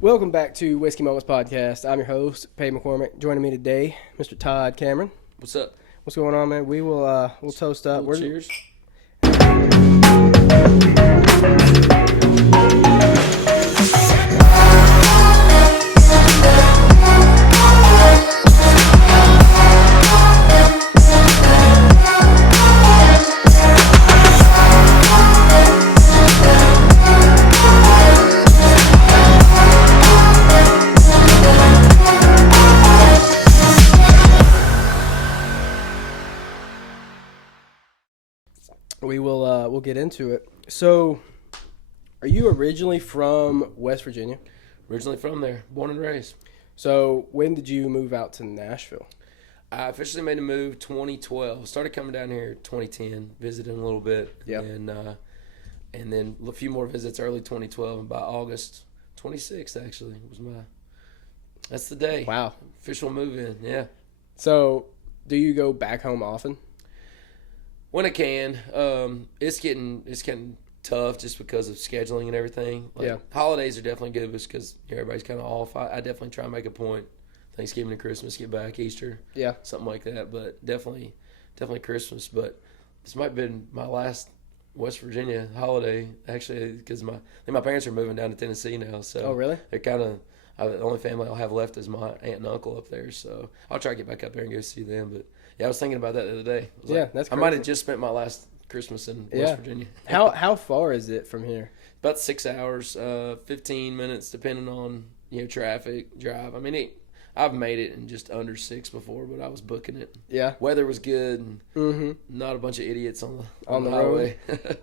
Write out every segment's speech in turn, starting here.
Welcome back to Whiskey Moments Podcast. I'm your host, Pay McCormick. Joining me today, Mr. Todd Cameron. What's up? What's going on, man? We'll toast up. Cheers. We'll get into it. So, are you originally from West Virginia? Originally from there, born and raised. So, when did you move out to Nashville? I officially made a move 2012. Started coming down here 2010, visiting a little bit, Yep. and then a few more visits early 2012. And by August 26th, actually, that's the day. Wow. Official move in. Yeah. So, do you go back home often? When I can, it's getting tough just because of scheduling and everything. Yeah. Holidays are definitely good because everybody's kind of off. I definitely try and make a point. Thanksgiving and Christmas, get back, Easter, Yeah. something like that. But definitely Christmas. But this might have been my last West Virginia holiday actually because my parents are moving down to Tennessee now. So Oh, really? they're the only family I'll have left is my aunt and uncle up there. So I'll try to get back up there and go see them. But yeah, I was thinking about that the other day. Yeah, that's I might have crazy. just spent my last Christmas in Yeah. West Virginia. How far is it from here? About 6 hours, 15 minutes, depending on traffic, drive. I mean, I've made it in just under 6 before, but I was booking it. Yeah. Weather was good, and Mm-hmm. not a bunch of idiots on the On the highway.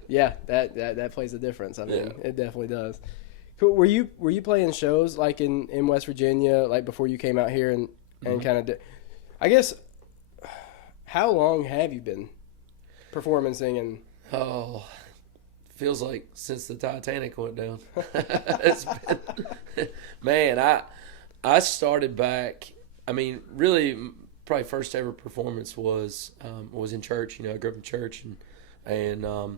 Yeah, that plays a difference. I mean, Yeah. it definitely does. Cool. Were you playing shows like in West Virginia, like before you came out here and kind of I guess, how long have you been performing, singing? Oh, feels like since the Titanic went down. It's been, man, I started back. I mean, really, probably first ever performance was in church. I grew up in church and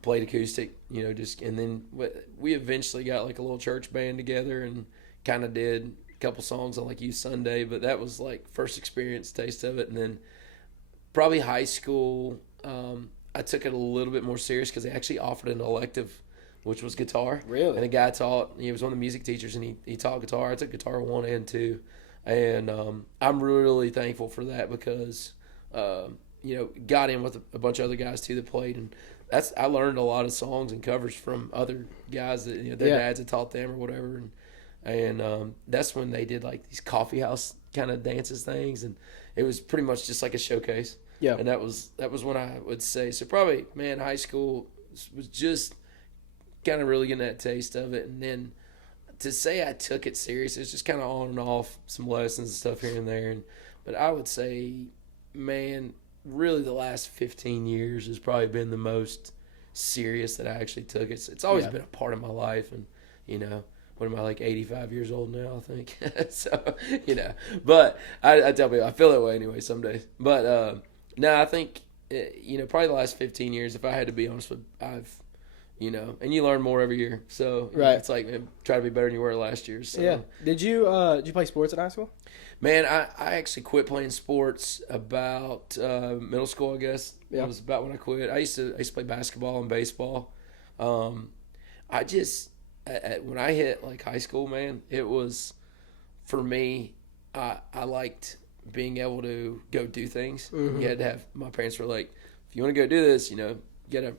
played acoustic. And then we eventually got like a little church band together and kind of did a couple songs on like Youth Sunday. But that was like first experience, taste of it, and then probably high school. I took it a little bit more serious because they actually offered an elective, which was guitar. Really? And the guy taught. He was one of the music teachers, and he taught guitar. I took guitar 1 and 2, and I'm really thankful for that because got in with a bunch of other guys too that played, and I learned a lot of songs and covers from other guys that their dads had taught them or whatever, and that's when they did like these coffee house kind of dances things, and it was pretty much just like a showcase. Yeah. And that was when I would say, so probably, man, high school was just kind of really getting that taste of it. And then to say I took it serious, it's just kind of on and off, some lessons and stuff here and there. But I would say, man, really the last 15 years has probably been the most serious that I actually took it. It's always been a part of my life. And, what am I, like 85 years old now, I think. So, but I tell people, I feel that way anyway some days. But, no, I think, probably the last 15 years, if I had to be honest with, and you learn more every year. So, Right. It's like, man, try to be better than you were last year. So. Yeah. Did you play sports in high school? Man, I actually quit playing sports about middle school, I guess. Yeah. That was about when I quit. I used to play basketball and baseball. I just, when I hit like high school, man, it was, for me, I liked being able to go do things. Mm-hmm. You had to have, my parents were like, if you want to go do this, you gotta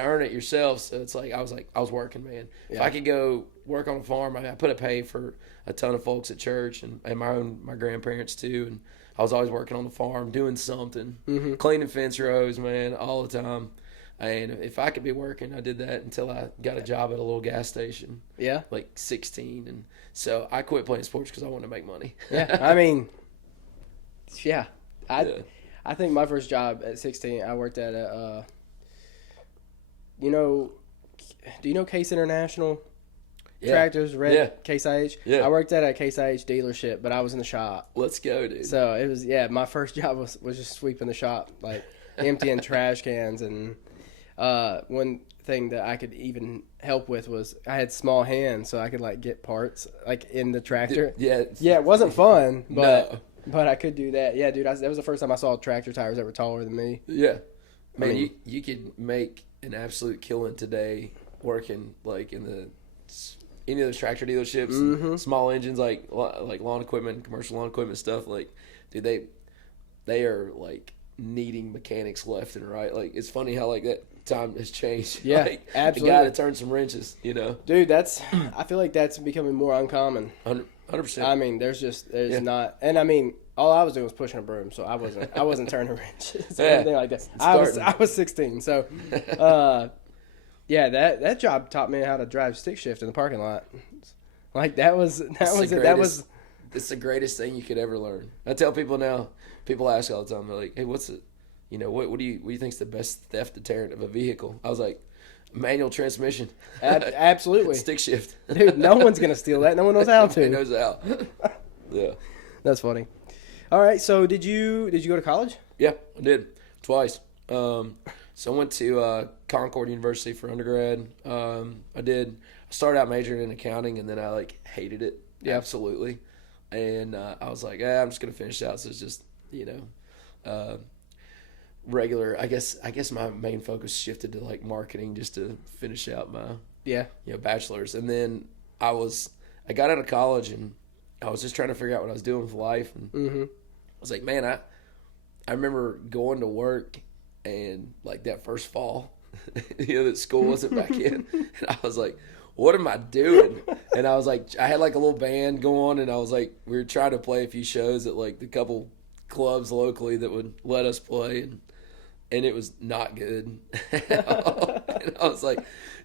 earn it yourself. So it's like I was working, man. Yeah. If I could go work on a farm, I put a pay for a ton of folks at church and my grandparents too, and I was always working on the farm doing something, cleaning fence rows, man, all the time. And if I could be working, I did that until I got a job at a little gas station. Yeah. Like 16, and so I quit playing sports because I wanted to make money. Yeah. I mean, yeah. Yeah. I think my first job at 16, I worked at a, do you know Case International? Yeah. Tractors, Red Yeah. Case IH? Yeah. I worked at a Case IH dealership, but I was in the shop. Let's go, dude. So it was, my first job was just sweeping the shop, like emptying trash cans. And thing that I could even help with was I had small hands, so I could like get parts like in the tractor. Yeah. Yeah, it wasn't fun, but No. but I could do that. Yeah, dude, that was the first time I saw tractor tires that were taller than me. Yeah. Man, I mean- you could make an absolute killing today working like in any of those tractor dealerships, small engines like lawn equipment, commercial lawn equipment stuff. Like, dude, they are like needing mechanics left and right. Like, it's funny how like that time has changed. Yeah, like, absolutely. The guy that turns some wrenches, you know. Dude, I feel like that's becoming more uncommon. 100%. I mean, there's not, and I mean, all I was doing was pushing a broom, so I wasn't turning wrenches or anything like that. I was 16, so yeah, that job taught me how to drive stick shift in the parking lot. Like that was it's the greatest thing you could ever learn. I tell people now. People ask all the time. They're like, "Hey, what's it? You know, what do you think's the best theft deterrent of a vehicle?" I was like, "Manual transmission." Absolutely. Stick shift. Dude, no one's gonna steal that. No one knows how to. Nobody knows how. Yeah. That's funny. All right, so did you go to college? Yeah, I did twice. So I went to Concord University for undergrad. I started out majoring in accounting, and then I like hated it. Yeah, absolutely. And I was like, I'm just gonna finish out. So it's just regular. I guess my main focus shifted to like marketing just to finish out my bachelor's. And then I got out of college and I was just trying to figure out what I was doing with life. And I was like, man, I remember going to work and like that first fall, that school wasn't back in, and I was like, what am I doing? And I was like, I had like a little band going, and I was like, we were trying to play a few shows at like the couple clubs locally that would let us play, and it was not good. And I was like,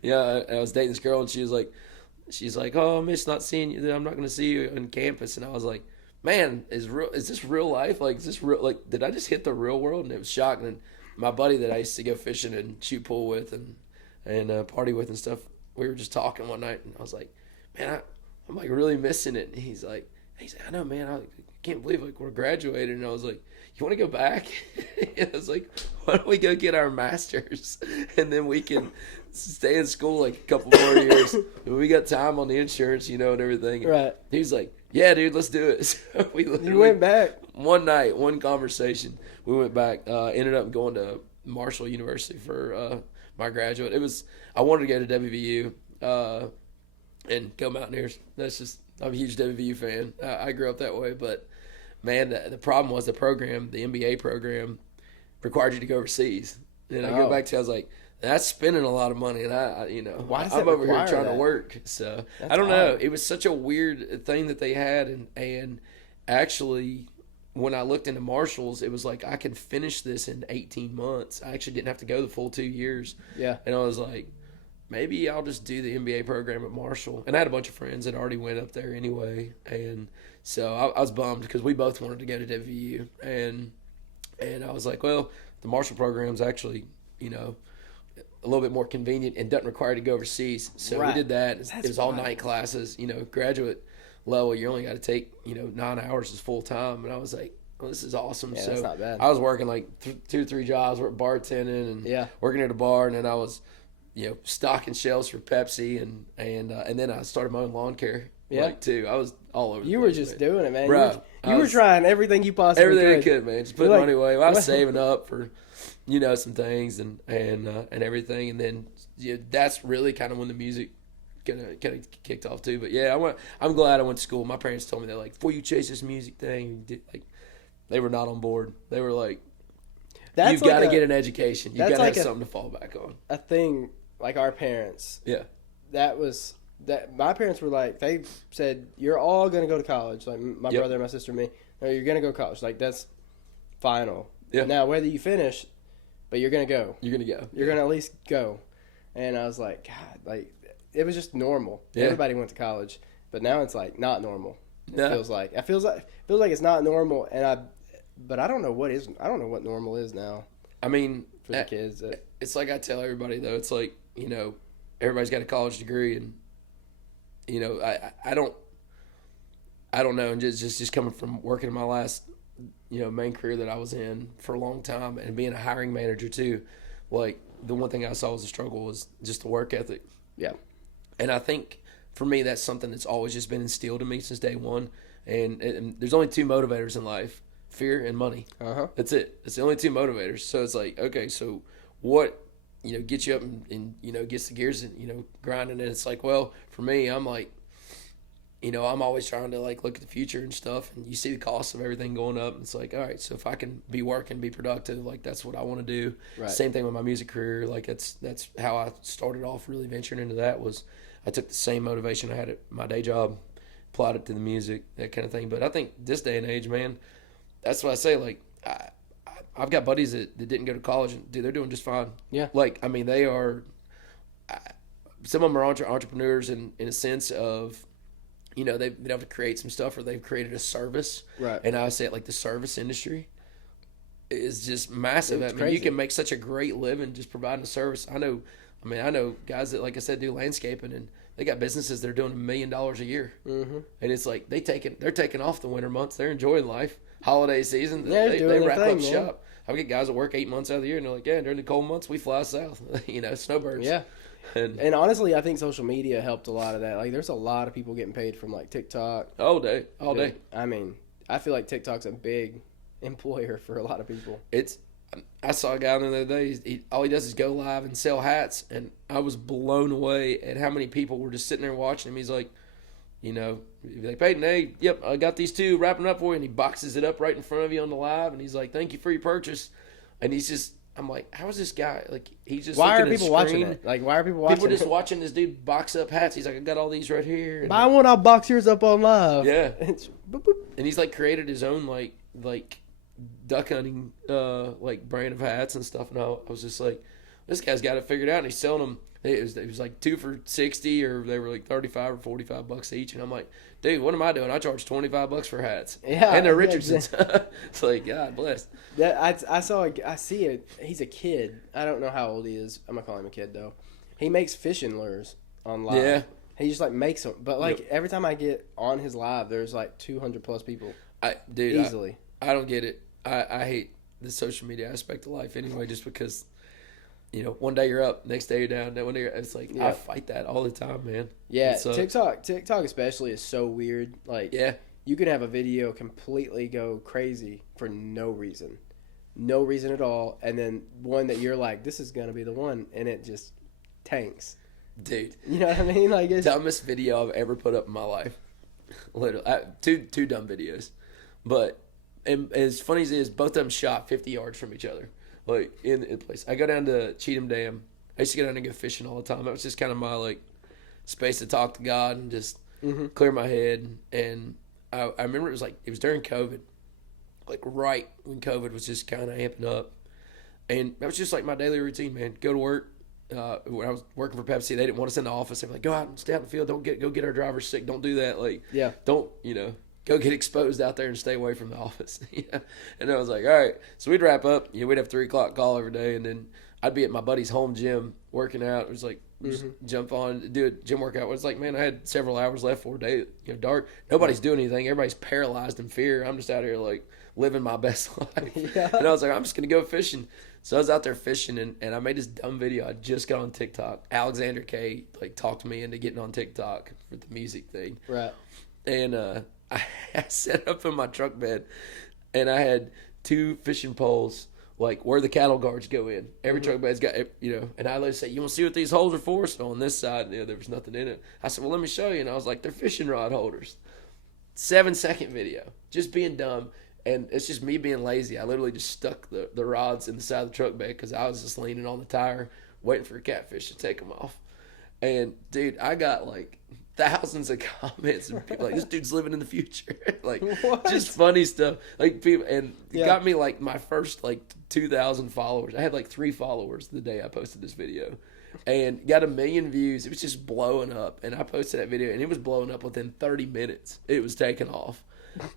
I was dating this girl, and she's like, oh, I miss not seeing you. I'm not going to see you on campus. And I was like, man, is this real life? Like, is this real? Like, did I just hit the real world? And it was shocking. And my buddy that I used to go fishing and shoot pool with and party with and stuff, we were just talking one night, and I was like, man, I'm like really missing it. And he's like, I know, man, I can't believe like we're graduated. And I was like, you want to go back? I was like, why don't we go get our masters and then we can stay in school like a couple more years. We got time on the insurance, and everything. And right. He's like, yeah, dude, let's do it. So you went back one night, one conversation. We went back. Ended up going to Marshall University for my graduate. I wanted to go to WVU and go Mountaineers. I'm a huge WVU fan. I grew up that way, but man, the problem was the MBA program required you to go overseas. And I go back to, I was like, that's spending a lot of money, and I'm over here trying to work. So I don't know. It was such a weird thing that they had, and actually, when I looked into Marshall's, it was like I could finish this in 18 months. I actually didn't have to go the full 2 years. Yeah, and I was like, maybe I'll just do the MBA program at Marshall. And I had a bunch of friends that already went up there anyway, and so I was bummed because we both wanted to go to WVU, and I was like, well, the Marshall program's actually, a little bit more convenient and doesn't require you to go overseas. So we did that. It was all night classes. Graduate level, you only got to take 9 hours is full time. And I was like, well, this is awesome. Yeah, so that's not bad. I was working like 2 or 3 jobs, bartending and working at a bar, and then I was stocking shelves for Pepsi, and then I started my own lawn care. Too. I was all over. You were just doing it, man. Bro, you were trying everything you possibly I could, man. Just putting money away. Well, I was saving up for some things and everything, and then that's really kind of when the music kind of kicked off too. But yeah, I'm glad I went to school. My parents told me, they're like, before you chase this music thing, they were not on board. They were like, you've got to get an education. You've got to have something to fall back on. A thing like our parents. Yeah. That my parents were like, they said, you're all going to go to college. Like my brother, my sister, me. No, you're going to go to college. Like that's final. Yeah. Now, whether you finish, but you're going to go. You're going to go. You're going to at least go. And I was like, God, like it was just normal. Yeah. Everybody went to college, but now it's like not normal. It feels like it's not normal, but I don't know what normal is now. I mean, for the kids, it's like I tell everybody though. It's like everybody's got a college degree, and I don't know. And just coming from working in my last main career that I was in for a long time, and being a hiring manager too, like the one thing I saw was a struggle was just the work ethic. Yeah. And I think for me, that's something that's always just been instilled in me since day one. And there's only two motivators in life: fear and money. That's it. It's the only two motivators. So it's like, okay, so what, gets you up and gets the gears and, grinding. And it's like, well, for me, I'm like, I'm always trying to like look at the future and stuff, and you see the cost of everything going up. And it's like, all right, so if I can be working, be productive, like that's what I want to do. Right. Same thing with my music career. Like that's how I started off really venturing into that. Was I took the same motivation I had at my day job, applied it to the music, that kind of thing. But I think this day and age, man, that's what I say. Like I've got buddies that didn't go to college, and dude, they're doing just fine. Yeah. Like I mean, they are. Some of them are entrepreneurs in a sense of, they've been able to create some stuff, or they've created a service. Right. And I say it like the service industry is just massive. It's I mean, crazy. you can make such a great living just providing a service. I know guys that, like I said, do landscaping, and they got businesses that are doing $1 million a year. Mm-hmm. And it's like they're taking off the winter months. They're enjoying life. Holiday season, Yeah, they wrap thing, up man. shop. I get guys that work 8 months out of the year, and they're like, yeah, during the cold months, we fly south. Snowbirds. Yeah. And honestly, I think social media helped a lot of that. Like, there's a lot of people getting paid from like TikTok. all day. I mean, I feel like TikTok's a big employer for a lot of people. I saw a guy the other day. All he does is go live and sell hats, and I was blown away at how many people were just sitting there watching him. He's like, he'd be like, Peyton, hey, yep, I got these two wrapping up for you, and he boxes it up right in front of you on the live, and he's like, thank you for your purchase, and he's just. I'm like, how is this guy? Like, he's just. Why are looking at people a watching screen. it? Like, why are people watching People just it? watching this dude box up hats. He's like, I got all these right here. And Buy one, I'll box yours up on live. Yeah. It's boop, boop. And he's like created his own like duck hunting brand of hats and stuff. And I was just like, this guy's got it figured out. And he's selling them. It was like 2 for $60, or they were like $35 or $45 each. And I'm like, dude, what am I doing? I charge $25 for hats. Yeah, and they're yeah, Richardsons. It's like, God bless. I see it. He's a kid. I don't know how old he is. I'm gonna call him a kid though. He makes fishing lures on live. Yeah. He just like makes them. But like every time I get on his live, there's like 200 plus people. Easily. I don't get it. I hate the social media aspect of life anyway, just because. One day you're up, next day you're down. Then one day it's like I fight that all the time, man. Yeah, TikTok especially is so weird. Like, you can have a video completely go crazy for no reason at all, and then one that you're like, this is gonna be the one, and it just tanks. Dude, you know what I mean? Like, it's dumbest video I've ever put up in my life. Literally, two dumb videos, but and as funny as it is, both of them shot 50 yards from each other. Like, in place. I go down to Cheatham Dam. I used to go down and go fishing all the time. That was just kind of my, like, space to talk to God and just clear my head. And I remember it was during COVID. Like, right when COVID was just kind of amping up. And that was just, like, my daily routine, man. Go to work. When I was working for Pepsi, they didn't want us in the office. They were like, go out and stay out in the field. Go get our drivers sick. Don't do that. Like, don't, go get exposed out there and stay away from the office. And I was like, all right. So we'd wrap up. We'd have 3 o'clock call every day, and then I'd be at my buddy's home gym working out. It was like, just jump on, do a gym workout. It was like, man, I had several hours left for a day. Dark. Nobody's doing anything. Everybody's paralyzed in fear. I'm just out here like living my best life. And I was like, I'm just gonna go fishing. So I was out there fishing, and I made this dumb video. I just got on TikTok. Alexander K talked me into getting on TikTok for the music thing. right. And I set up in my truck bed, and I had 2 fishing poles, like where the cattle guards go in. Every truck bed's got, and I let say, you want to see what these holes are for? So on this side, there was nothing in it. I said, well, let me show you. And I was like, they're fishing rod holders. 7-second video, just being dumb. And it's just me being lazy. I literally just stuck the rods in the side of the truck bed because I was just leaning on the tire, waiting for a catfish to take them off. And, dude, I got, like, thousands of comments and people like, this dude's living in the future. Like, what? Just funny stuff. Like, people, and it got me, like, my first, like, 2,000 followers. I had, like, 3 followers the day I posted this video. And got 1 million views. It was just blowing up. And I posted that video, and it was blowing up within 30 minutes. It was taking off.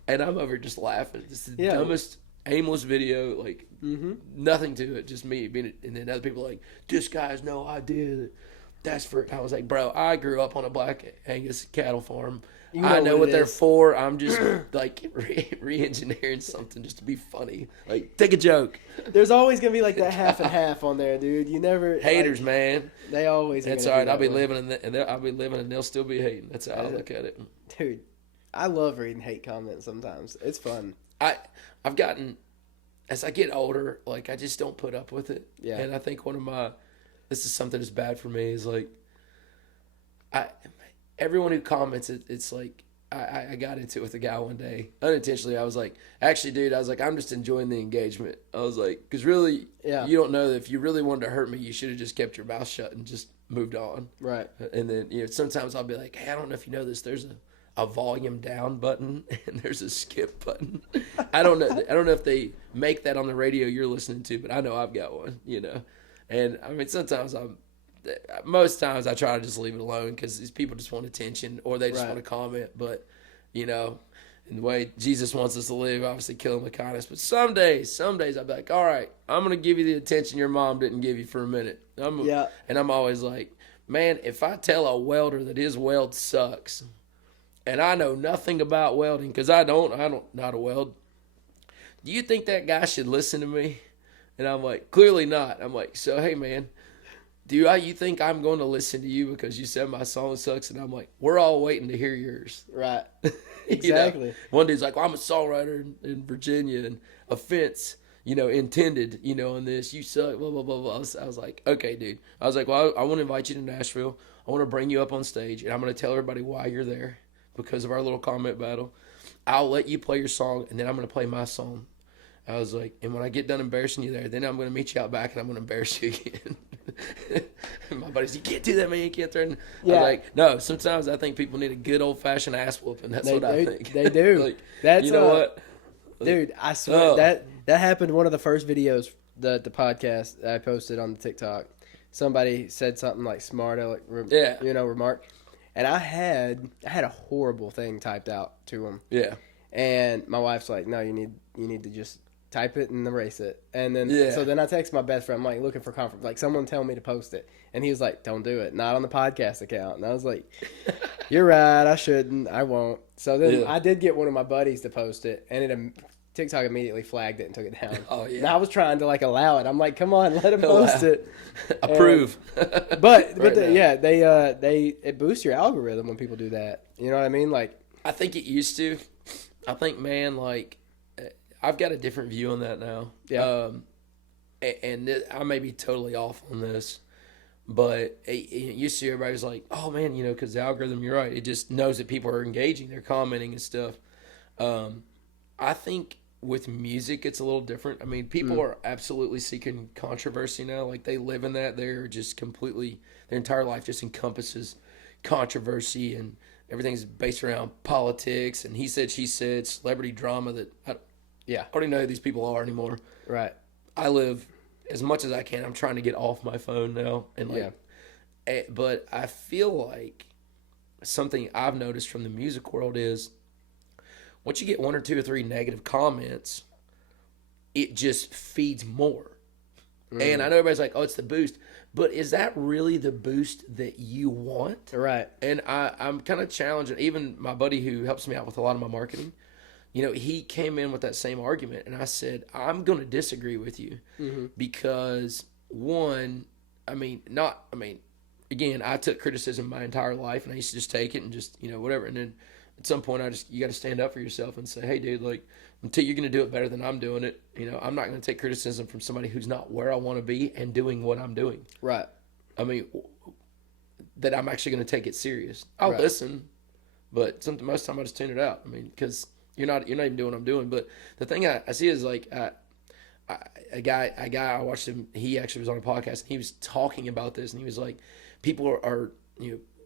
And I'm over here just laughing. It's the dumbest, aimless video. Like, nothing to it. Just me being. And then other people are like, this guy has no idea that I was like, bro, I grew up on a black Angus cattle farm. You know I know what they're is. for. I'm just like re-engineering something just to be funny. Like, take a joke. There's always gonna be like that half and half on there, dude. You never Haters, like, man. They always. That's all right. I'll be living and they'll still be hating. That's how I look at it. Dude, I love reading hate comments sometimes. It's fun. I've gotten, as I get older, like I just don't put up with it. Yeah. And I think this is something that's bad for me is like, everyone who comments, it's like, I got into it with a guy one day unintentionally. I was like, actually, dude, I'm just enjoying the engagement. I was like, because really, you don't know that if you really wanted to hurt me, you should have just kept your mouth shut and just moved on. Right. And then, sometimes I'll be like, hey, I don't know if you know this. There's a volume down button and there's a skip button. I don't know if they make that on the radio you're listening to, but I know I've got one, And I mean, most times I try to just leave it alone because these people just want attention or they just want to comment. But, in the way Jesus wants us to live, obviously kill them with kindness. But some days I'll be like, all right, I'm going to give you the attention your mom didn't give you for a minute. And I'm always like, man, if I tell a welder that his weld sucks and I know nothing about welding because I don't know how to weld, do you think that guy should listen to me? And I'm like, clearly not. I'm like, so, hey, man. You think I'm going to listen to you because you said my song sucks? And I'm like, we're all waiting to hear yours. Right. Exactly. One dude's like, well, I'm a songwriter in Virginia and offense, intended, on this. You suck, blah, blah, blah, blah. I was like, okay, dude. I was like, well, I want to invite you to Nashville. I want to bring you up on stage, and I'm going to tell everybody why you're there because of our little comment battle. I'll let you play your song, and then I'm going to play my song. I was like, and when I get done embarrassing you there, then I'm going to meet you out back and I'm going to embarrass you again. And my buddy's, you can't do that, man. You can't threaten. Yeah. I was like, no, sometimes I think people need a good old-fashioned ass whooping. That's what I think. They do. Like, that's, you know what? Dude, I swear, that happened one of the first videos, the podcast I posted on the TikTok. Somebody said something like smart, remark. And I had a horrible thing typed out to him. Yeah. And my wife's like, no, you need to just type it and erase it. And then so then I text my best friend, I'm like, looking for comfort, like someone tell me to post it. And he was like, don't do it, not on the podcast account. And I was like, you're right, I shouldn't, I won't. So then I did get one of my buddies to post it, and TikTok immediately flagged it and took it down. Oh yeah. And I was trying to allow it. I'm like, come on, let him post it. Approve. But it boosts your algorithm when people do that. You know what I mean? Like, I think it used to. I think, man, like, I've got a different view on that now. Yeah. I may be totally off on this, but it used to, everybody was like, oh, man, because the algorithm, you're right, it just knows that people are engaging, they're commenting and stuff. I think with music, it's a little different. I mean, people are absolutely seeking controversy now. Like, they live in that. They're just completely, their entire life just encompasses controversy, and everything's based around politics and he said, she said, celebrity drama that I already know who these people are anymore. Right. I live as much as I can. I'm trying to get off my phone now. And but I feel like something I've noticed from the music world is once you get 1 or 2 or 3 negative comments, it just feeds more. And I know everybody's like, oh, it's the boost. But is that really the boost that you want? Right. And I'm kind of challenging. Even my buddy who helps me out with a lot of my marketing, he came in with that same argument. And I said, I'm going to disagree with you because, one, again, I took criticism my entire life and I used to just take it and just, whatever. And then at some point, you got to stand up for yourself and say, hey, dude, like, until you're going to do it better than I'm doing it, I'm not going to take criticism from somebody who's not where I want to be and doing what I'm doing. Right. I mean, that I'm actually going to take it serious. I'll listen, but most of the time I just tune it out. I mean, because you're not even doing what I'm doing. But the thing I see is like a guy I watched him. He actually was on a podcast and he was talking about this and he was like, people are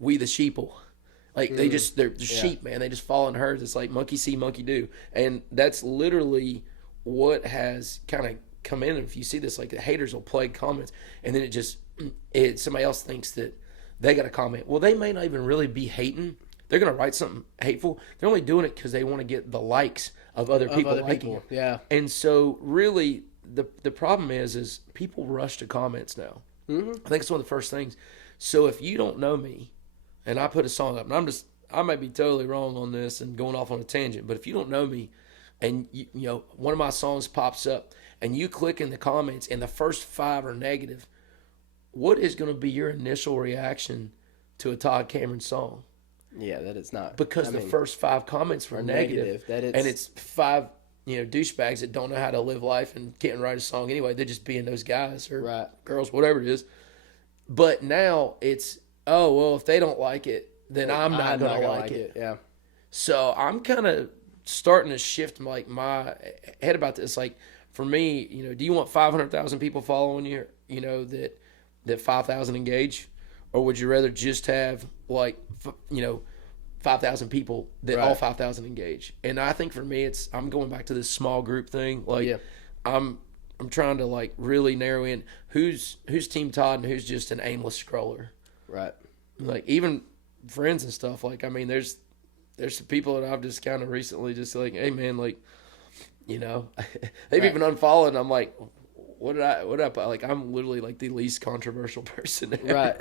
we the sheeple. Like they're sheep, man. They just fall in herds. It's like monkey see, monkey do, and that's literally what has kind of come in. And if you see this, like the haters will play comments, and then somebody else thinks that they got a comment. Well, they may not even really be hating. They're gonna write something hateful. They're only doing it because they want to get the likes of other people liking it. Yeah. And so really, the problem is people rush to comments now. I think it's one of the first things. So if you don't know me, and I put a song up, and I might be totally wrong on this and going off on a tangent, but if you don't know me, and one of my songs pops up, and you click in the comments, and the first 5 are negative, what is going to be your initial reaction to a Todd Cameron song? Yeah, that it's not. Because the first 5 comments were negative. And it's 5, douchebags that don't know how to live life and can't write a song anyway. They're just being those guys or girls, whatever it is. But now it's, if they don't like it, then I'm not going to like it. Yeah. So I'm kind of starting to shift my head about this. Like, for me, do you want 500,000 people following you, that 5,000 engage? Or would you rather just have 5,000 people that all 5,000 engage? And I think for me, I'm going back to this small group thing. I'm trying to really narrow in who's Team Todd and who's just an aimless scroller. Right. Like, even friends and stuff. There's some people that I've just kind of recently just hey man, they've even unfollowed. And I'm like, what did I I'm literally the least controversial person ever. Right.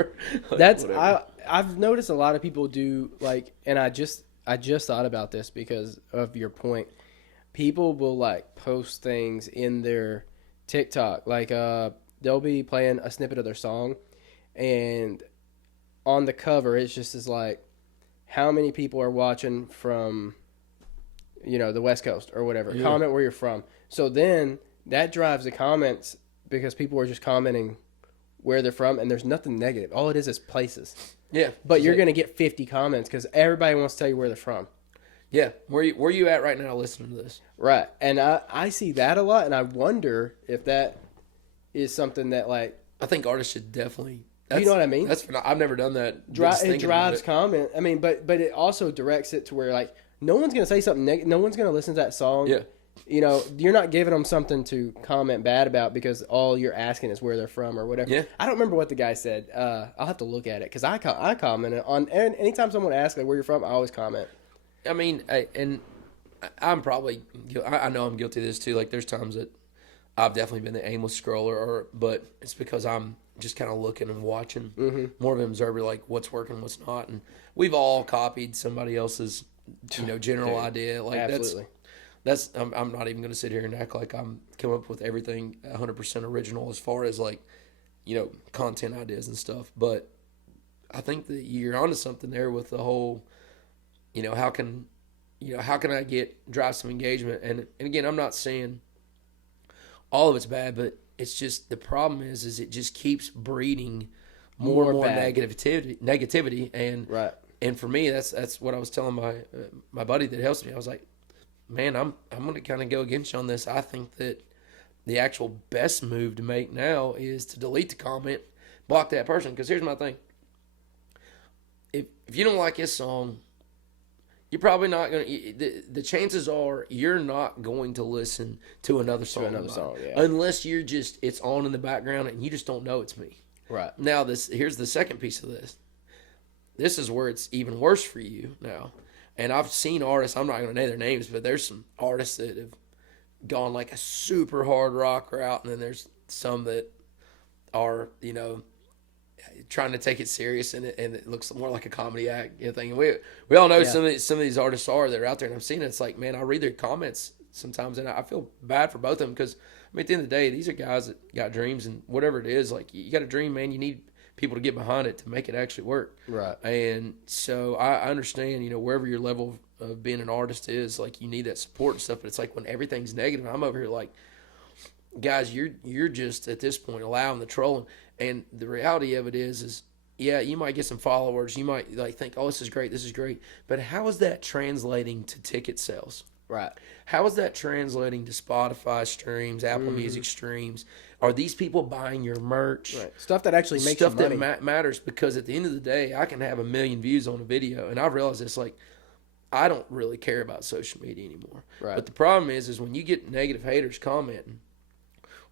That's whatever. I've noticed a lot of people do and I just thought about this because of your point. People will post things in their TikTok. They'll be playing a snippet of their song, and on the cover it's just how many people are watching from the West Coast or whatever. Yeah. Comment where you're from. So then that drives the comments because people are just commenting where they're from, and there's nothing negative. All it is places. Yeah. But you're going to get 50 comments because everybody wants to tell you where they're from. Yeah. Where you at right now listening to this? Right. And I see that a lot, and I wonder if that is something that I think artists should definitely... you know what I mean? I've never done that. It drives comment. But it also directs it to where no one's going to say something negative. No one's going to listen to that song. Yeah. You're not giving them something to comment bad about because all you're asking is where they're from or whatever. Yeah. I don't remember what the guy said. I'll have to look at it because I commented on, and anytime someone asks where you're from, I always comment. I'm probably, I know I'm guilty of this too. There's times that I've definitely been the aimless scroller, but it's because I'm just kind of looking and watching, more of an observer, what's working, what's not. And we've all copied somebody else's, general idea. Absolutely. That's I'm not even going to sit here and act like I'm coming up with everything 100% original as far as content ideas and stuff. But I think that you're onto something there with the whole, how can I drive some engagement? And again, I'm not saying all of it's bad, but it's just the problem is it just keeps breeding more and more negativity. And right. And for me, that's what I was telling my buddy that helps me. I was like, man, I'm going to kind of go against you on this. I think that the actual best move to make now is to delete the comment, block that person. Because here's my thing. If you don't like his song, you're probably not going to... The chances are you're not going to listen to another song. Yeah. Unless you're just... It's on in the background and you just don't know it's me. Right. Now, here's the second piece of this. This is where it's even worse for you now. And I've seen artists, I'm not going to name their names, but there's some artists that have gone a super hard rock route, and then there's some that are, trying to take it serious, and it looks more like a comedy act thing. And we all know some of these artists that are out there, and I'm seeing it. It's man, I read their comments sometimes, and I feel bad for both of them because, at the end of the day, these are guys that got dreams, and whatever it is, you got a dream, man, you need people to get behind it to make it actually work. Right. And so I understand, wherever your level of being an artist is, you need that support and stuff. But it's when everything's negative, I'm over here guys, you're just at this point allowing the trolling. And the reality of it is yeah, you might get some followers. You might think, oh, this is great. But how is that translating to ticket sales? Right. How is that translating to Spotify streams, Apple Music streams? Are these people buying your merch? Right. Stuff that actually makes stuff money. That matters, because at the end of the day, I can have 1 million views on a video, and I've realized it's I don't really care about social media anymore. Right. But the problem is when you get negative haters commenting,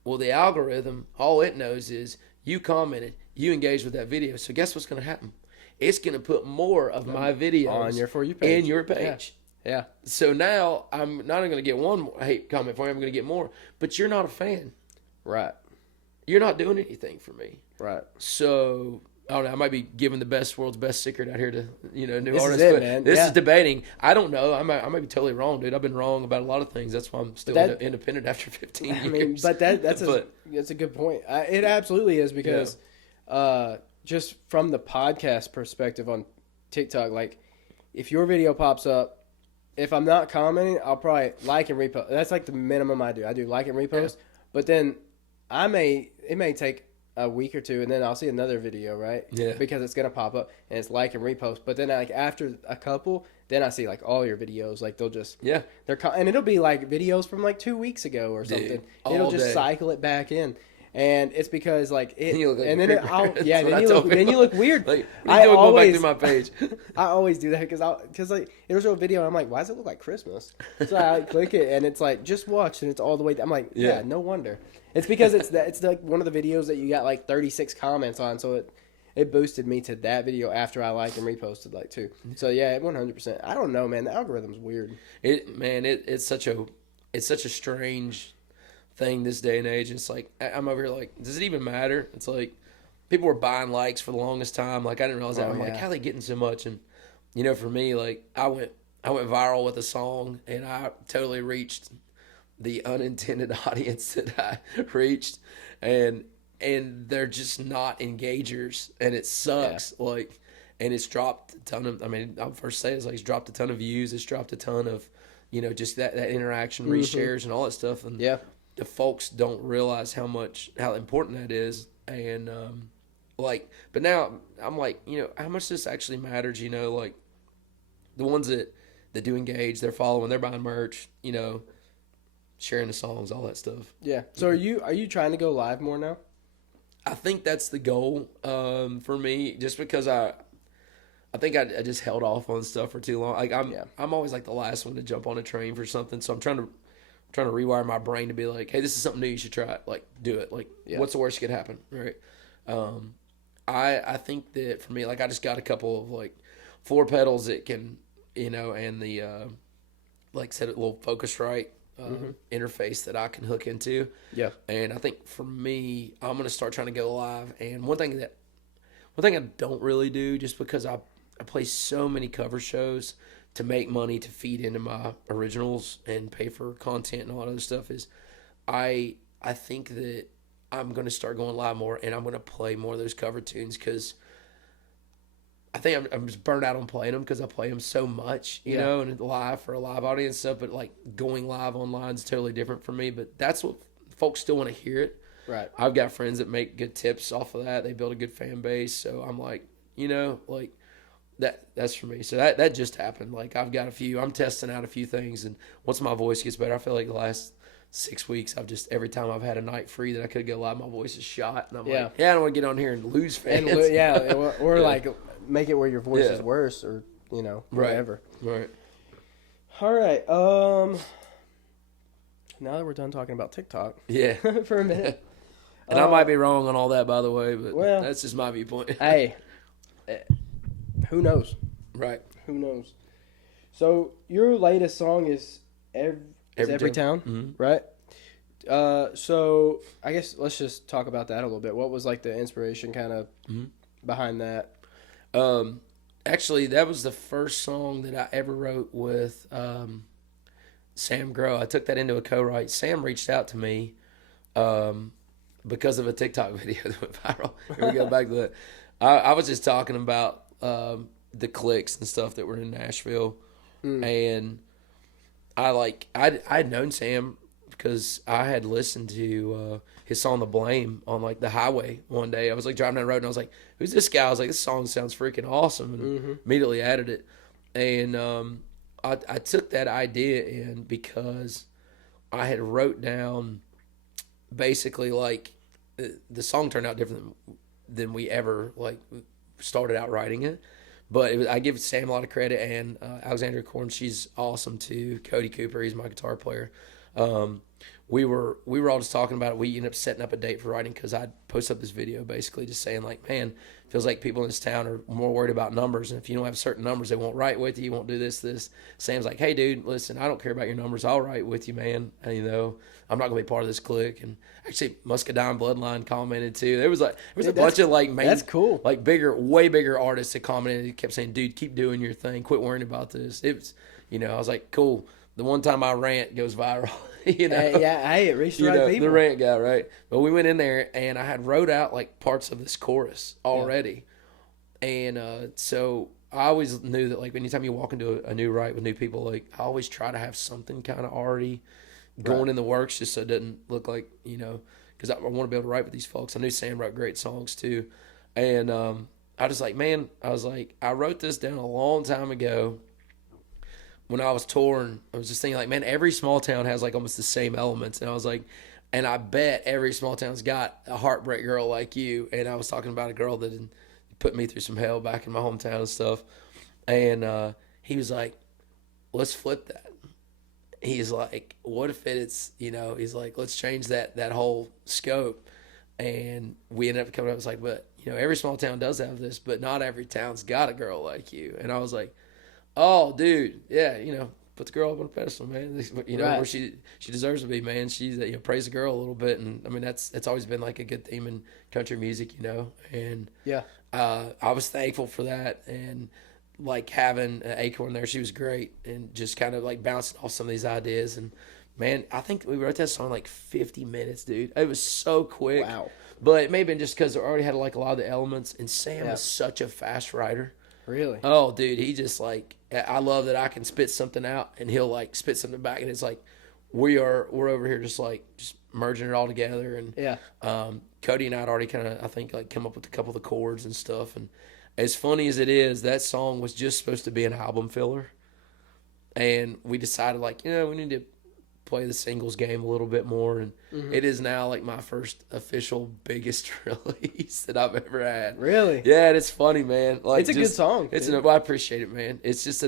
well, the algorithm, all it knows is you commented, you engaged with that video. So guess what's going to happen? It's going to put more of my videos on your For You page. In your page. Yeah. So now I'm not only going to get one hate comment for you, I'm going to get more. But you're not a fan. Right. You're not doing anything for me. Right. So I don't know. I might be giving the world's best secret out here to new This is artists. it, But man. this Yeah. is debating. I don't know. I might be totally wrong, dude. I've been wrong about a lot of things. That's why I'm still independent after 15 years. I mean, but that's a good point. It absolutely is because just from the podcast perspective on TikTok, like if your video pops up, if I'm not commenting, I'll probably like and repost. That's like the minimum I do. I do like and repost, but then it may take a week or two, and then I'll see another video, right? Yeah. Because it's gonna pop up and it's like and repost. But then like after a couple, then I see like all your videos. Like they'll just and it'll be like videos from like 2 weeks ago or something. Dude, it'll just day. cycle it back in. And it's because like it, You look like and then then you look weird. Like, what are you doing going back through my page? I always do that because like it'll show a video and I'm like, why does it look like Christmas? So I click it and it's like just watch and it's all the way. I'm like, yeah, no wonder. It's because it's like one of the videos that you got like 36 comments on, so it boosted me to that video after I liked and reposted like too. So yeah, 100%. I don't know, man. The algorithm's weird. It's such a strange thing this day and age. It's like I'm over here like, does it even matter? It's like people were buying likes for the longest time. Like I didn't realize that. I'm like, how are they getting so much? And for me, like I went viral with a song and I totally reached the unintended audience that I reached, and they're just not engagers, and it sucks. Like, and it's dropped a ton of. I mean, I'll first say it's like it's dropped a ton of views. It's dropped a ton of, just that interaction, reshares, and all that stuff. And the folks don't realize how important that is. And but now I'm like, how much this actually matters. Like the ones that do engage, they're following, they're buying merch. Sharing the songs, all that stuff. Yeah. So are you trying to go live more now? I think that's the goal for me. Just because I think I just held off on stuff for too long. Like I'm always like the last one to jump on a train for something. So I'm trying to rewire my brain to be like, hey, this is something new. You should try it. Like do it. Like what's the worst that could happen, right? I think that for me, like I just got a couple of like 4 pedals that can and the like said a little Focusrite. Interface that I can hook into. Yeah. And I think for me, I'm going to start trying to go live. And one thing I don't really do, just because I play so many cover shows to make money to feed into my originals and pay for content and all that other stuff, is I think that I'm going to start going live more and I'm going to play more of those cover tunes, because I think I'm just burnt out on playing them because I play them so much, you know, and live for a live audience stuff. But like going live online is totally different for me. But that's what folks still want to hear it. Right. I've got friends that make good tips off of that. They build a good fan base. So I'm like, like that's for me. So that just happened. Like I've got I'm testing out a few things, and once my voice gets better, I feel like the last 6 weeks, every time I've had a night free that I could go live, my voice is shot, and I'm like, I don't want to get on here and lose fans. Or like make it where your voice is worse, or whatever. Right. All right. Now that we're done talking about TikTok, for a minute, and I might be wrong on all that, by the way, but that's just my viewpoint. Hey, who knows? Right. Who knows? So your latest song is Every Town, right? So I guess let's just talk about that a little bit. What was like the inspiration kind of behind that? Actually, that was the first song that I ever wrote with Sam Grow. I took that into a co-write. Sam reached out to me because of a TikTok video that went viral. Here we go back to that. I was just talking about the cliques and stuff that were in Nashville, and I'd known Sam because I had listened to his song "The Blame" on like the highway one day. I was like driving down the road and I was like, "Who's this guy?" I was like, "This song sounds freaking awesome," and immediately added it. And I took that idea in because I had wrote down basically like the song turned out different than we ever like started out writing it. But I give Sam a lot of credit, and Alexandra Korn, she's awesome too. Cody Cooper, he's my guitar player. We were all just talking about it. We ended up setting up a date for writing because I posted up this video basically just saying like, man, feels like people in this town are more worried about numbers, and if you don't have certain numbers, they won't write with you. You won't do this. Sam's like, hey, dude, listen, I don't care about your numbers. I'll write with you, man. And, I'm not gonna be part of this clique. And actually, Muscadine Bloodline commented too. There was a bunch of like that's cool, like way bigger artists that commented. He kept saying, dude, keep doing your thing. Quit worrying about this. It was, I was like, cool. The one time I rant goes viral. Hey, it reached the right people. The rant guy, right? But we went in there, and I had wrote out like parts of this chorus already, and so I always knew that like anytime you walk into a new write with new people, like I always try to have something kind of already going in the works, just so it doesn't look like because I want to be able to write with these folks. I knew Sam wrote great songs too, and I was like, I wrote this down a long time ago. When I was touring, I was just thinking like, man, every small town has like almost the same elements. And I was like, and I bet every small town's got a heartbreak girl like you. And I was talking about a girl that put me through some hell back in my hometown and stuff. And he was like, let's flip that. He's like, what if it's, he's like, let's change that whole scope. And we ended up coming up, it's like, but, every small town does have this, but not every town's got a girl like you. And I was like, oh, dude, yeah, put the girl up on a pedestal, man. Right. Where she deserves to be, man. She's praise the girl a little bit, and I mean that's always been like a good theme in country music, And I was thankful for that, and like having Acorn there, she was great, and just kind of like bouncing off some of these ideas, and man, I think we wrote that song in like 50 minutes, dude. It was so quick. Wow. But it may have been just because it already had like a lot of the elements, and Sam was such a fast writer. Really? Oh, dude, he just like, I love that I can spit something out and he'll like spit something back, and it's like we're over here just merging it all together. And Cody and I had already kind of, I think, like come up with a couple of the chords and stuff. And as funny as it is, that song was just supposed to be an album filler, and we decided like, we need to play the singles game a little bit more, and it is now like my first official biggest release that I've ever had. Really? Yeah, and it's funny, man. Like, it's a good song. I appreciate it, man. It's just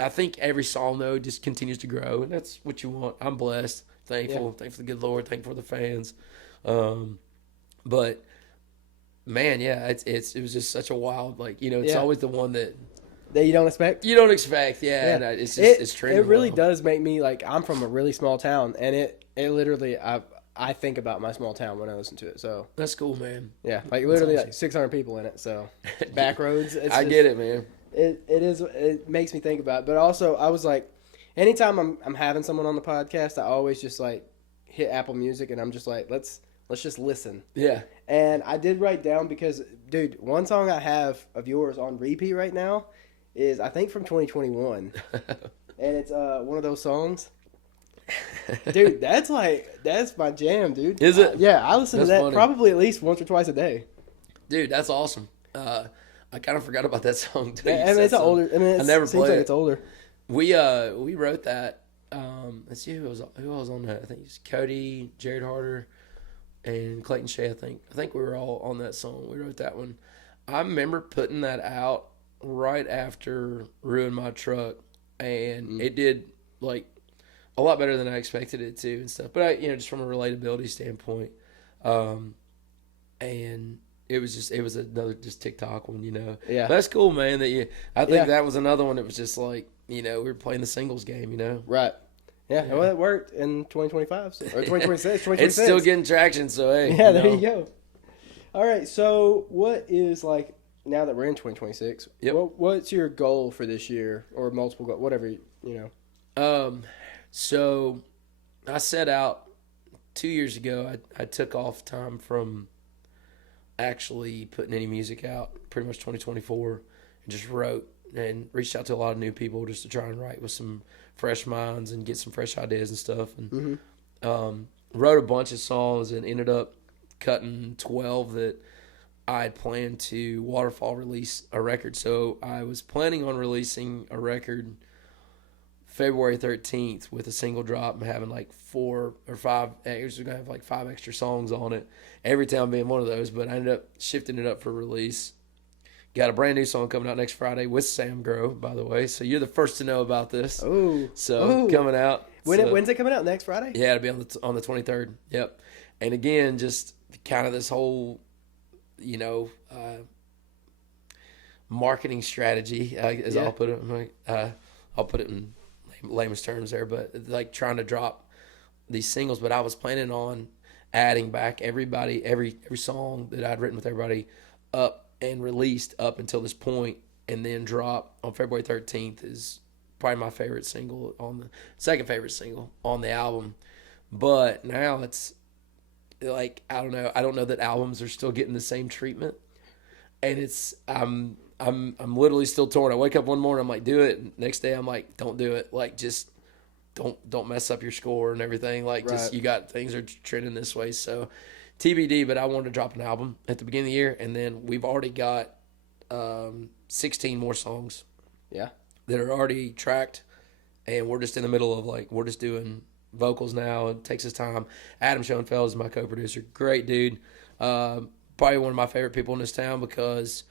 I think every song though just continues to grow, and that's what you want. I'm blessed, thankful for the good Lord, thankful for the fans. But man, yeah, it was just such a wild, like, it's always the one that you don't expect? You don't expect, yeah. And it's just, it's trending. It really does make me, like, I'm from a really small town, and it literally, I think about my small town when I listen to it, so. That's cool, man. Yeah, like literally awesome. Like 600 people in it, so. Back roads. Get it, man. It makes me think about it, but also I was like, anytime I'm having someone on the podcast, I always just like hit Apple Music, and I'm just like, let's just listen. Yeah. And I did write down because, dude, one song I have of yours on repeat right now is I think from 2021, and it's one of those songs. Dude, that's my jam, dude. Is it? Yeah, I listen to that funny. Probably at least once or twice a day. Dude, that's awesome. I kind of forgot about that song too. Yeah, I mean, it's older. I mean, I never seems played like it. It's older. We wrote that. Let's see who was on that. I think it's Cody, Jared Harder, and Clayton Shea. I think we were all on that song. We wrote that one. I remember putting that out right after Ruin My Truck, and it did like a lot better than I expected it to and stuff. But I, just from a relatability standpoint, and it was another just TikTok one, Yeah, that's cool, man. I think that was another one that was just like, we were playing the singles game, Right. Yeah, well, it worked in 2025 or 2026. 2026. It's still getting traction, so hey. Yeah, there you go. All right, so what is like? Now that we're in 2026, what's your goal for this year, or multiple goals, whatever, So I set out 2 years ago. I took off time from actually putting any music out, pretty much 2024, and just wrote and reached out to a lot of new people just to try and write with some fresh minds and get some fresh ideas and stuff. And wrote a bunch of songs and ended up cutting 12 that I had planned to waterfall release a record. So I was planning on releasing a record February 13th with a single drop and having like 4 or 5. It was going to have like 5 extra songs on it. Every town being one of those, but I ended up shifting it up for release. Got a brand new song coming out next Friday with Sam Grow, by the way. So you're the first to know about this. Oh, so coming out. When's it coming out? Next Friday? Yeah, it'll be on the 23rd. Yep. And again, just kind of this whole, marketing strategy, as I'll put it. I'll put it in layman's terms there, but like trying to drop these singles. But I was planning on adding back every song that I'd written with everybody up and released up until this point, and then drop on February 13th is probably my favorite single, on the second favorite single on the album. But now it's like, I don't know that albums are still getting the same treatment, and it's I'm literally still torn. I wake up one morning, I'm like, do it. Next day I'm like, don't do it. Like, just don't mess up your score and everything. Like, just you got things are trending this way. So TBD, but I wanted to drop an album at the beginning of the year, and then we've already got 16 more songs. Yeah. That are already tracked, and we're just in the middle of we're just doing vocals now. It takes us time. Adam Schoenfeld is my co-producer. Great dude. Probably one of my favorite people in this town, because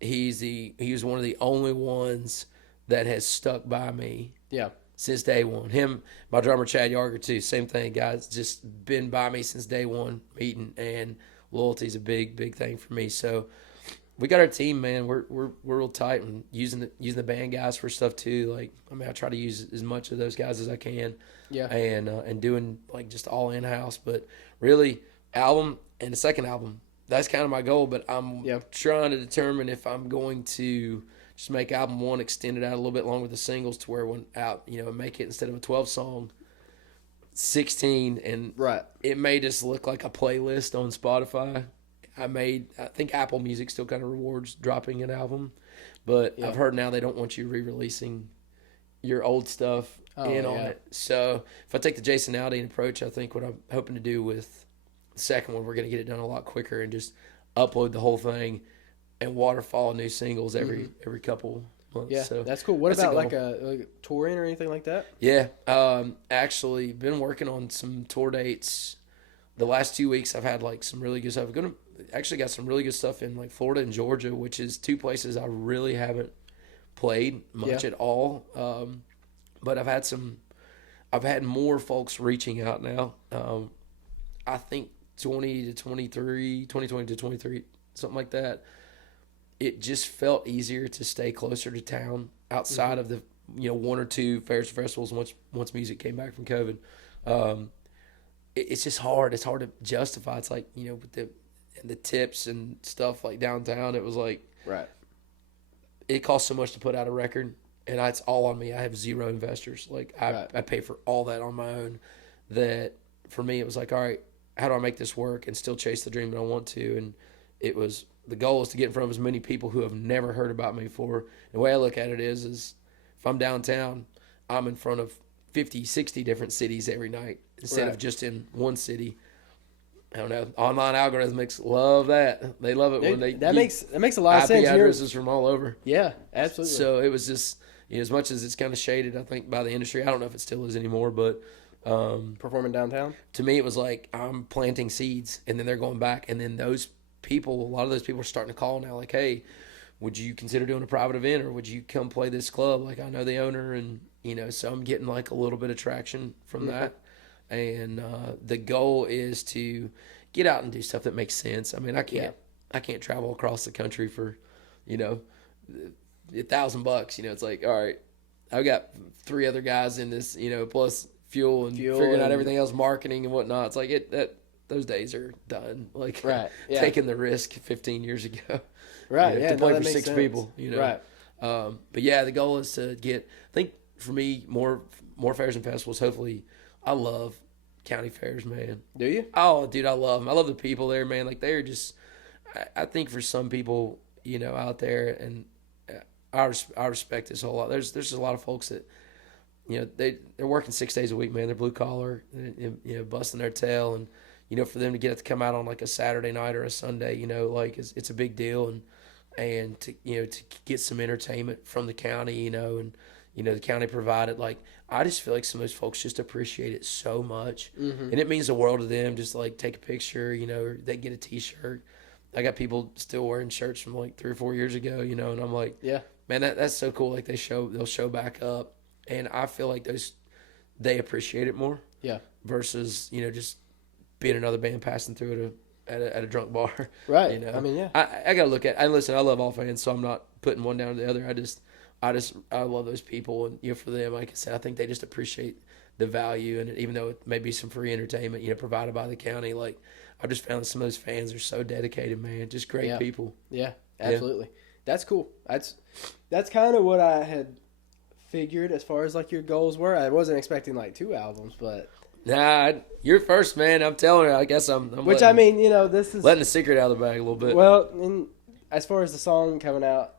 he was one of the only ones that has stuck by me. Yeah. Since day one. Him, my drummer Chad Yarger too. Same thing, guys. Just been by me since day one meeting, and loyalty is a big thing for me. So we got our team, man. We're real tight, and using the band guys for stuff too. Like, I try to use as much of those guys as I can. Yeah. And doing just all in house. But really, album and the second album, that's kind of my goal. But I'm trying to determine if I'm going to just make album one, extend it out a little bit longer with the singles, to where when out, make it, instead of a 12 song, 16, and it may just look like a playlist on Spotify. I think Apple Music still kind of rewards dropping an album, but I've heard now they don't want you re-releasing your old stuff on it. So if I take the Jason Aldean approach, I think what I'm hoping to do with the second one, we're going to get it done a lot quicker and just upload the whole thing and waterfall new singles every couple months. Yeah, so that's cool. What about like a touring or anything like that? Yeah, actually been working on some tour dates. The last 2 weeks I've had some really good stuff. Actually got some really good stuff in Florida and Georgia, which is two places I really haven't played much at all. But I've had more folks reaching out now. I think 2020 to 23, something like that. It just felt easier to stay closer to town outside of the one or two fairs and festivals once music came back from COVID. It's just hard. It's hard to justify. It's like, with the tips and stuff downtown, it was it costs so much to put out a record, and it's all on me. I have zero investors. I pay for all that on my own. That for me, it was all right, how do I make this work and still chase the dream that I want to? And the goal is to get in front of as many people who have never heard about me before. The way I look at it is if I'm downtown, I'm in front of 50, 60 different cities every night instead of just in one city. I don't know. Online algorithms love that. They love it when they makes a lot of sense. IP addresses from all over. Yeah, absolutely. So it was just as much as it's kind of shaded, I think, by the industry. I don't know if it still is anymore, but performing downtown, to me, it was like I'm planting seeds, and then they're going back, and then a lot of those people are starting to call now, hey, would you consider doing a private event, or would you come play this club? I know the owner, and so I'm getting a little bit of traction from that. And the goal is to get out and do stuff that makes sense. I can't travel across the country for, $1,000. It's all right, I've got 3 other guys in this, plus fuel and figuring out everything else, marketing and whatnot. It's those days are done. Taking the risk 15 years ago. To play for 6 people. Right. But yeah, the goal is to get. I think for me, more fairs and festivals. Hopefully. I love county fairs, man. Do you? Oh, dude, I love them. I love the people there, man. They're just, I think for some people, out there, and I respect this a whole lot. There's just a lot of folks that, they're working 6 days a week, man. They're blue collar, busting their tail, and for them to get to come out on a Saturday night or a Sunday, it's a big deal, and to to get some entertainment from the county, and the county provided. I just feel like some of those folks just appreciate it so much, and it means the world to them. Just take a picture, or they get a T-shirt. I got people still wearing shirts from 3 or 4 years ago, and I'm like, yeah, man, that's so cool. They'll show back up, and I feel like they appreciate it more. Yeah. Versus, just being another band passing through at a drunk bar. Right. I mean, yeah. I gotta look at. And listen, I love all fans, so I'm not putting one down to the other. I love those people, and for them, like I said, I think they just appreciate the value, and even though it may be some free entertainment, provided by the county, like I've just found that some of those fans are so dedicated, man, just great people. Yeah, absolutely. Yeah. That's cool. That's kind of what I had figured as far as like your goals were. I wasn't expecting like 2 albums, but. Nah, you're first, man. I'm telling you. I guess I'm Which, I mean, this is... letting the secret out of the bag a little bit. Well, as far as the song coming out,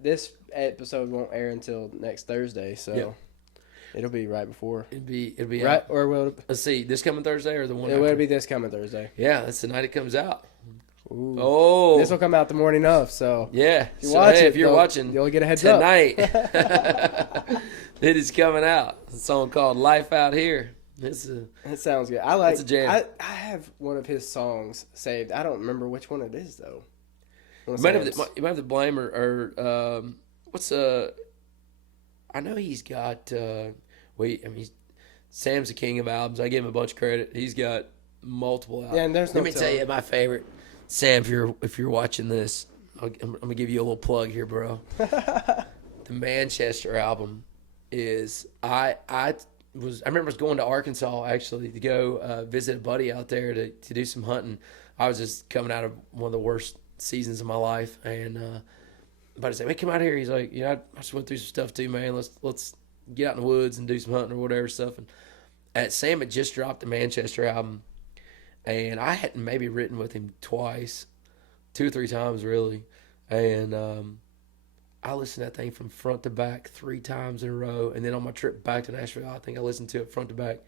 this episode won't air until next Thursday, so it'll be right before. It'll be right, out. or will it... Let's see, this coming Thursday or the one It will be this coming Thursday. Yeah, that's the night it comes out. Ooh. Oh. This will come out the morning of, so... Yeah. If you're watching... You'll get a heads tonight, it is coming out. It's a song called Life Out Here. That sounds good. I like. It's a jam. I have one of his songs saved. I don't remember which one it is though. You might have to blame or what's I know he's got. Sam's the king of albums. I give him a bunch of credit. He's got multiple albums. Yeah, and there's no. Let me tell you my favorite. Sam, if you're watching this, I'm gonna give you a little plug here, bro. The Manchester album is I remember I was going to Arkansas actually to go visit a buddy out there to do some hunting. I was just coming out of one of the worst seasons of my life, and buddy said, "Man, come out here." He's like, "I just went through some stuff too, man. Let's get out in the woods and do some hunting or whatever stuff." And Sam had just dropped the Manchester album, and I had maybe written with him twice, 2 or 3 times really, and I listened to that thing from front to back 3 times in a row. And then on my trip back to Nashville, I think I listened to it front to back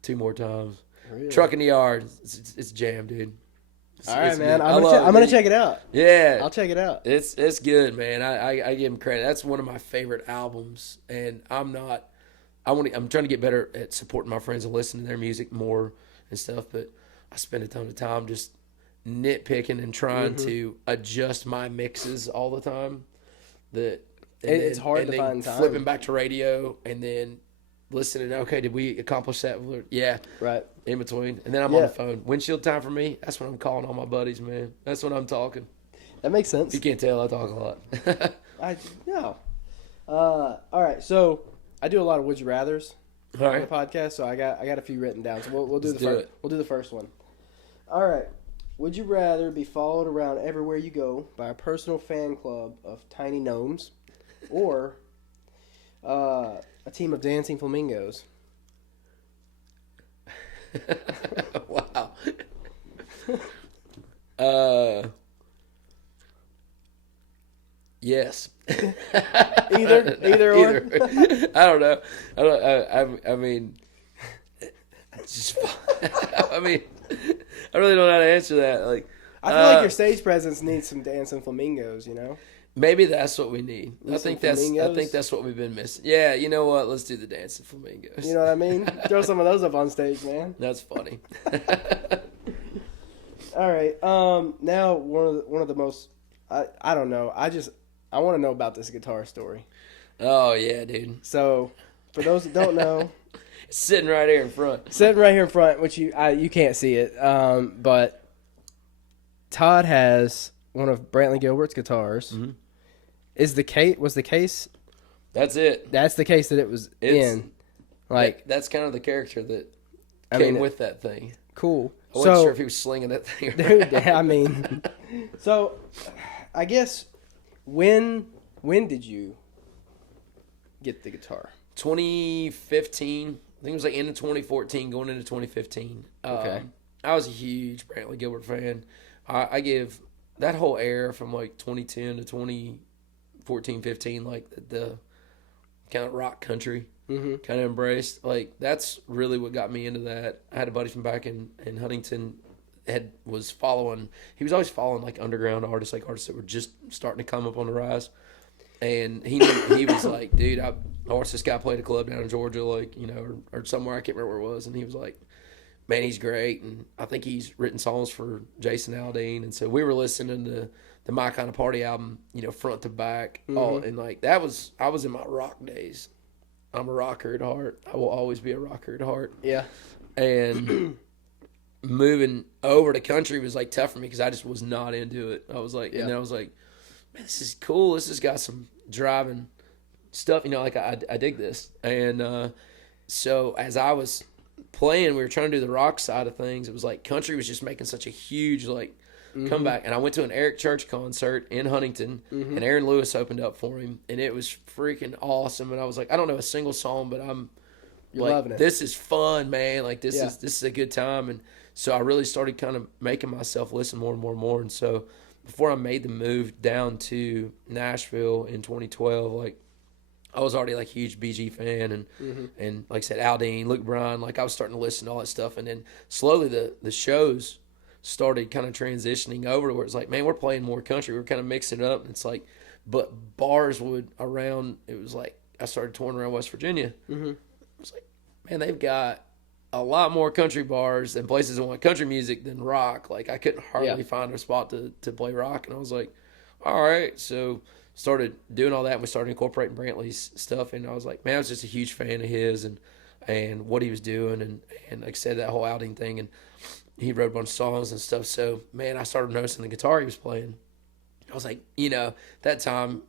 2 more times. Really? Truck in the Yard. It's jam, dude. All right, man. I'm going to check it out. Yeah. I'll check it out. It's good, man. I give him credit. That's one of my favorite albums. And I'm trying to get better at supporting my friends and listening to their music more and stuff. But I spend a ton of time just nitpicking and trying to adjust my mixes all the time. It's hard to find time. Flipping back to radio and then listening. Okay, did we accomplish that? Yeah. Right. In between. And then I'm on the phone. Windshield time for me, that's when I'm calling all my buddies, man. That's when I'm talking. That makes sense. You can't tell I talk a lot. No. All right, so I do a lot of Would You Rathers on the podcast, so I got a few written down. So we'll do the first one. All right. Would you rather be followed around everywhere you go by a personal fan club of tiny gnomes or a team of dancing flamingos? Wow. Yes. Either or. I don't know. I mean, it's just. I mean, I really don't know how to answer that. Like, I feel like your stage presence needs some dancing flamingos. Maybe that's what we need. I think that's what we've been missing. Yeah, you know what? Let's do the dancing flamingos. You know what I mean? Throw some of those up on stage, man. That's funny. All right. Now one of the most. I don't know. I want to know about this guitar story. Oh yeah, dude. So, for those that don't know, it's sitting right here in front. Which you can't see it. But Todd has one of Brantley Gilbert's guitars. Mm-hmm. Was the case? That's it. That's the case that it was in. Like that's kind of the character that came with that thing. Cool. I wasn't sure if he was slinging that thing. Dude, I mean, so I guess when did you get the guitar? 2015. I think it was like end of 2014, going into 2015. Okay. I was a huge Brantley Gilbert fan. I give that whole era from like 2010 to 2014, 15, like the kind of rock country kind of embraced. Like that's really what got me into that. I had a buddy from back in Huntington was following. He was always following like underground artists, like artists that were just starting to come up on the rise. And he was like, dude, I watched this guy play at a club down in Georgia, like, or somewhere, I can't remember where it was. And he was like, man, he's great. And I think he's written songs for Jason Aldean. And so we were listening to the My Kind of Party album, front to back. All, and like I was in my rock days. I'm a rocker at heart. I will always be a rocker at heart. Yeah. And moving over to country was like tough for me because I just was not into it. I was like, and then I was like, man, this is cool. This has got some driving stuff. You know, like I dig this. And so as I was playing, we were trying to do the rock side of things. It was like country was just making such a huge like comeback. And I went to an Eric Church concert in Huntington, and Aaron Lewis opened up for him, and it was freaking awesome. And I was like, I don't know a single song, but You're like, loving it. this is fun, man. Like this is a good time. And so I really started kind of making myself listen more and more and more. And so before I made the move down to Nashville in 2012, like I was already like a huge BG fan, and like I said, Aldine, Luke Bryan, like I was starting to listen to all that stuff. And then slowly the shows started kind of transitioning over to where it's like, man, we're playing more country. We're kind of mixing it up. And it's like, but bars would around, it was like, I started touring around West Virginia. I was like, man, they've got a lot more country bars and places that want country music than rock. Like I couldn't hardly find a spot to play rock. And I was like, all right. So started doing all that, and we started incorporating Brantley's stuff. And I was like, man, I was just a huge fan of his and what he was doing. And like I said, that whole outing thing. And he wrote a bunch of songs and stuff. So, man, I started noticing the guitar he was playing. I was like, you know, that time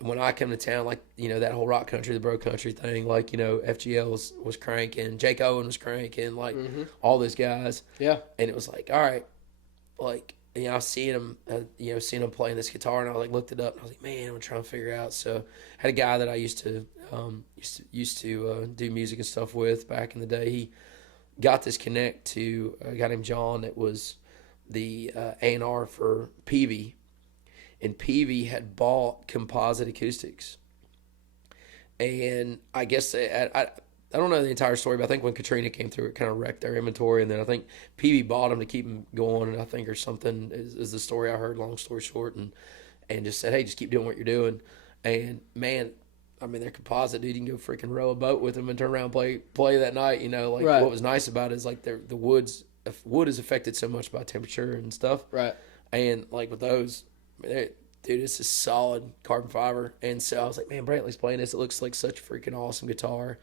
when I come to town, like, you know, that whole rock country, the bro country thing, like, you know, FGL was cranking, Jake Owen was cranking, like, all those guys. Yeah. And it was like, all right, like, you know, I was seeing him playing this guitar, and I like looked it up, and I was like, man, I'm trying to figure out. So I had a guy that I used to do music and stuff with back in the day. He got this connect to a guy named John that was the A&R for Peavy, and Peavy had bought Composite Acoustics. And I guess I don't know the entire story, but I think when Katrina came through, it kind of wrecked their inventory, and then I think Peavy bought them to keep them going, and I think or something is the story I heard, long story short, and just said, hey, just keep doing what you're doing. And man, I mean, they're composite, dude. You can go freaking row a boat with them and turn around and play that night. You know, like what was nice about it is like the wood is affected so much by temperature and stuff. Right. And like with those, dude, it's a solid carbon fiber. And so I was like, man, Brantley's playing this. It looks like such a freaking awesome guitar.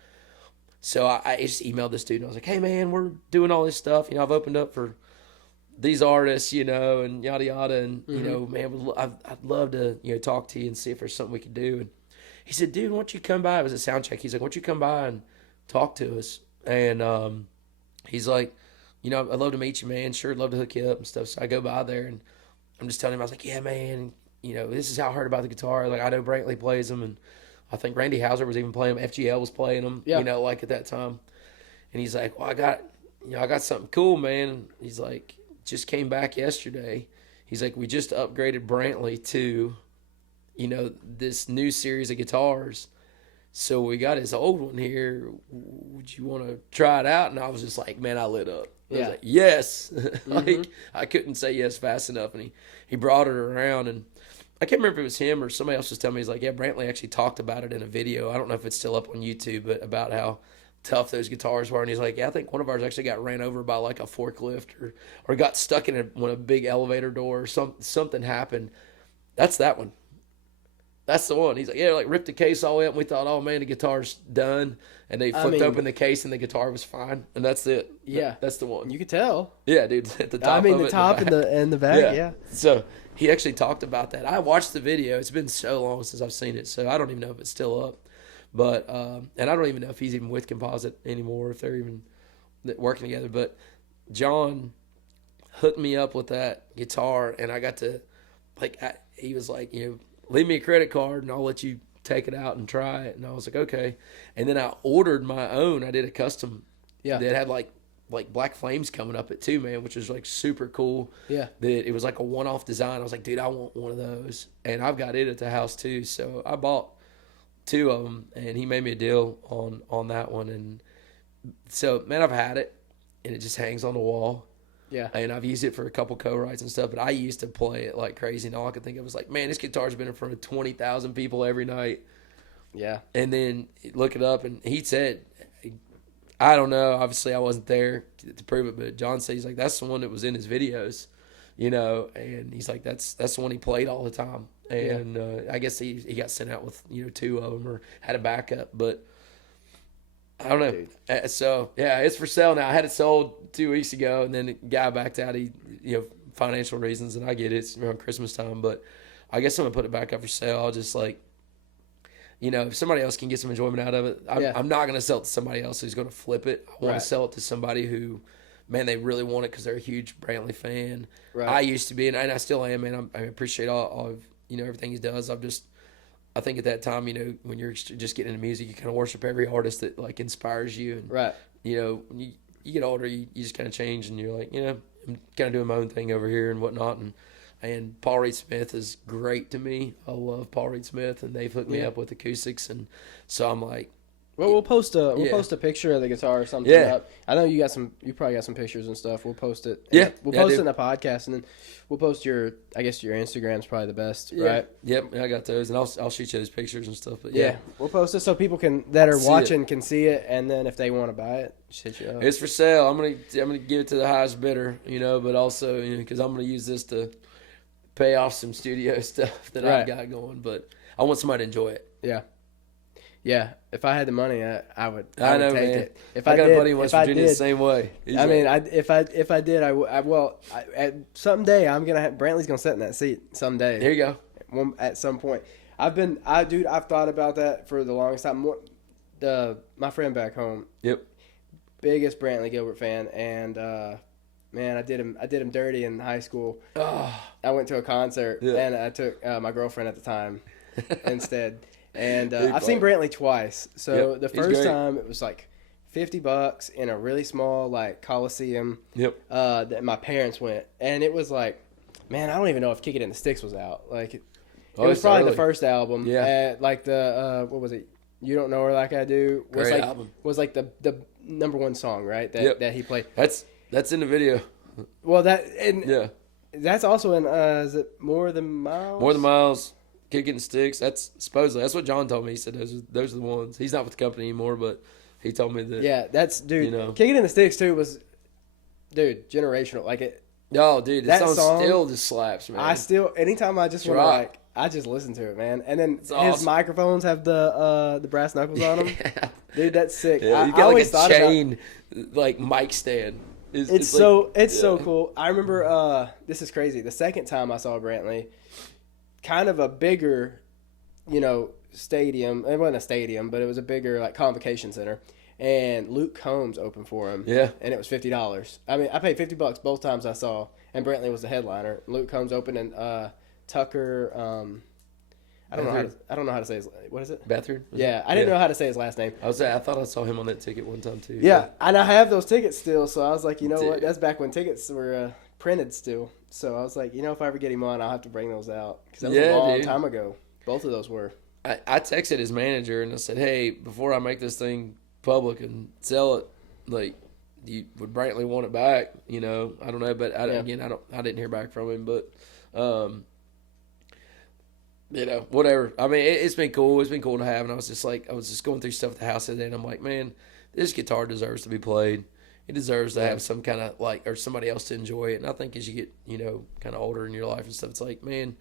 So I just emailed this dude, and I was like, hey, man, we're doing all this stuff. You know, I've opened up for these artists, you know, and yada, yada. And, you know, man, I'd love to, you know, talk to you and see if there's something we could do. And he said, dude, why don't you come by? It was a sound check. He's like, why don't you come by and talk to us? And he's like, you know, I'd love to meet you, man. Sure, I'd love to hook you up and stuff. So I go by there, and I'm just telling him, I was like, yeah, man, you know, this is how I heard about the guitar. Like, I know Brantley plays them, and I think Randy Hauser was even playing them. FGL was playing them, you know, like at that time. And he's like, well, I got something cool, man. He's like, just came back yesterday. He's like, we just upgraded Brantley to, you know, this new series of guitars. So we got his old one here. Would you want to try it out? And I was just like, man, I lit up. I was like, yes. Like, I couldn't say yes fast enough. And he brought it around, and I can't remember if it was him or somebody else was telling me. He's like, yeah, Brantley actually talked about it in a video. I don't know if it's still up on YouTube, but about how tough those guitars were. And he's like, yeah, I think one of ours actually got ran over by like a forklift or got stuck in a big elevator door or something happened. That's that one. That's the one. He's like, yeah, like ripped the case all the way up, and we thought, oh man, the guitar's done. And they flipped open the case, and the guitar was fine. And that's it. Yeah, that's the one. You could tell. Yeah, dude. At the top. I mean, the top and the back. Yeah. So he actually talked about that. I watched the video. It's been so long since I've seen it, so I don't even know if it's still up. But and I don't even know if he's even with Composite anymore, if they're even working together. But John hooked me up with that guitar, and I got to he was like, you know, leave me a credit card and I'll let you take it out and try it. And I was like, okay. And then I ordered my own. I did a custom. Yeah. That had like black flames coming up it too, man, which was like super cool. Yeah. That it was like a one-off design. I was like, dude, I want one of those. And I've got it at the house too. So I bought 2 of them, and he made me a deal on that one. And so, man, I've had it, and it just hangs on the wall. Yeah. And I've used it for a couple co-writes and stuff, but I used to play it like crazy, and all I could think of was like, man, this guitar's been in front of 20,000 people every night. Yeah. And then look it up, and he said, I don't know, obviously I wasn't there to prove it, but John said, he's like, that's the one that was in his videos, you know, and he's like, that's the one he played all the time. And I guess he got sent out with, you know, 2 of them or had a backup, but I don't know. Dude. So yeah, it's for sale now. I had it sold 2 weeks ago, and then the guy backed out. He, financial reasons, and I get it. It's around Christmas time, but I guess I'm gonna put it back up for sale. I'll just like, if somebody else can get some enjoyment out of it, I'm not gonna sell it to somebody else who's gonna flip it. I want to sell it to somebody who, man, they really want it because they're a huge Brantley fan. Right. I used to be, and I still am, man. I appreciate all of everything he does. I think at that time, when you're just getting into music, you kind of worship every artist that like inspires you. And, right. When you get older, you just kind of change, and you're like, I'm kind of doing my own thing over here and whatnot. And Paul Reed Smith is great to me. I love Paul Reed Smith, and they've hooked me up with acoustics, and so I'm like, well, we'll post a picture of the guitar or something up. I know you probably got some pictures and stuff. We'll post it. Yeah. We'll post it in the podcast, and then we'll post your Instagram's probably the best, right? Yep, I got those, and I'll shoot you those pictures and stuff. But we'll post it so people that are watching can see it, and then if they want to buy it, just hit you up. It's for sale. I'm gonna give it to the highest bidder, but also because I'm gonna use this to pay off some studio stuff that I've got going. But I want somebody to enjoy it. Yeah. Yeah, if I had the money, I would take man. it. If I got a buddy in West Virginia the same way. If I did, someday Brantley's gonna sit in that seat someday. There you go. At some point, I've thought about that for the longest time. My friend back home. Yep. Biggest Brantley Gilbert fan, and man, I did him dirty in high school. Oh. I went to a concert, and I took my girlfriend at the time instead. And I've seen Brantley twice. So the first time it was like $50 in a really small like Coliseum. Yep. That my parents went, and it was like, man, I don't even know if Kick It in the Sticks was out. Like it was probably the first album. Yeah. Like the what was it? You Don't Know Her Like I Do. Great album. Was like the number one song, right? That he played. That's in the video. Well, that's also in is it More Than Miles? More Than Miles. Kicking Sticks. That's what John told me. He said those are the ones. He's not with the company anymore, but he told me that. Yeah, that's dude. Kicking in the Sticks too was, dude, generational. Like it. Oh, dude, that song still just slaps, man. Anytime I just want to I just listen to it, man. And then his microphones have the brass knuckles on them. Yeah. Dude, that's sick. Yeah, you got like a chain, like mic stand. It's so cool. I remember. This is crazy. The second time I saw Brantley. Kind of a bigger, stadium. It wasn't a stadium, but it was a bigger like convocation center. And Luke Combs opened for him. Yeah. And it was $50. I mean, I paid $50 both times I saw. And Brantley was the headliner. Luke Combs opened, and Tucker. I don't know how to say his. What is it? Bethard. Yeah, I didn't know how to say his last name. I thought I saw him on that ticket one time too. Yeah, and I have those tickets still. So I was like, what? That's back when tickets were printed still. So I was like, if I ever get him on, I'll have to bring those out. Because that was a long time ago. Both of those were. I texted his manager and I said, hey, before I make this thing public and sell it, like, would Brantley want it back? I don't know. But I didn't hear back from him. But, whatever. I mean, it's been cool. It's been cool to have. And I was just going through stuff at the house today. And I'm like, man, this guitar deserves to be played. It deserves to have some kind of or somebody else to enjoy it. And I think as you get, kind of older in your life and stuff, it's like, man,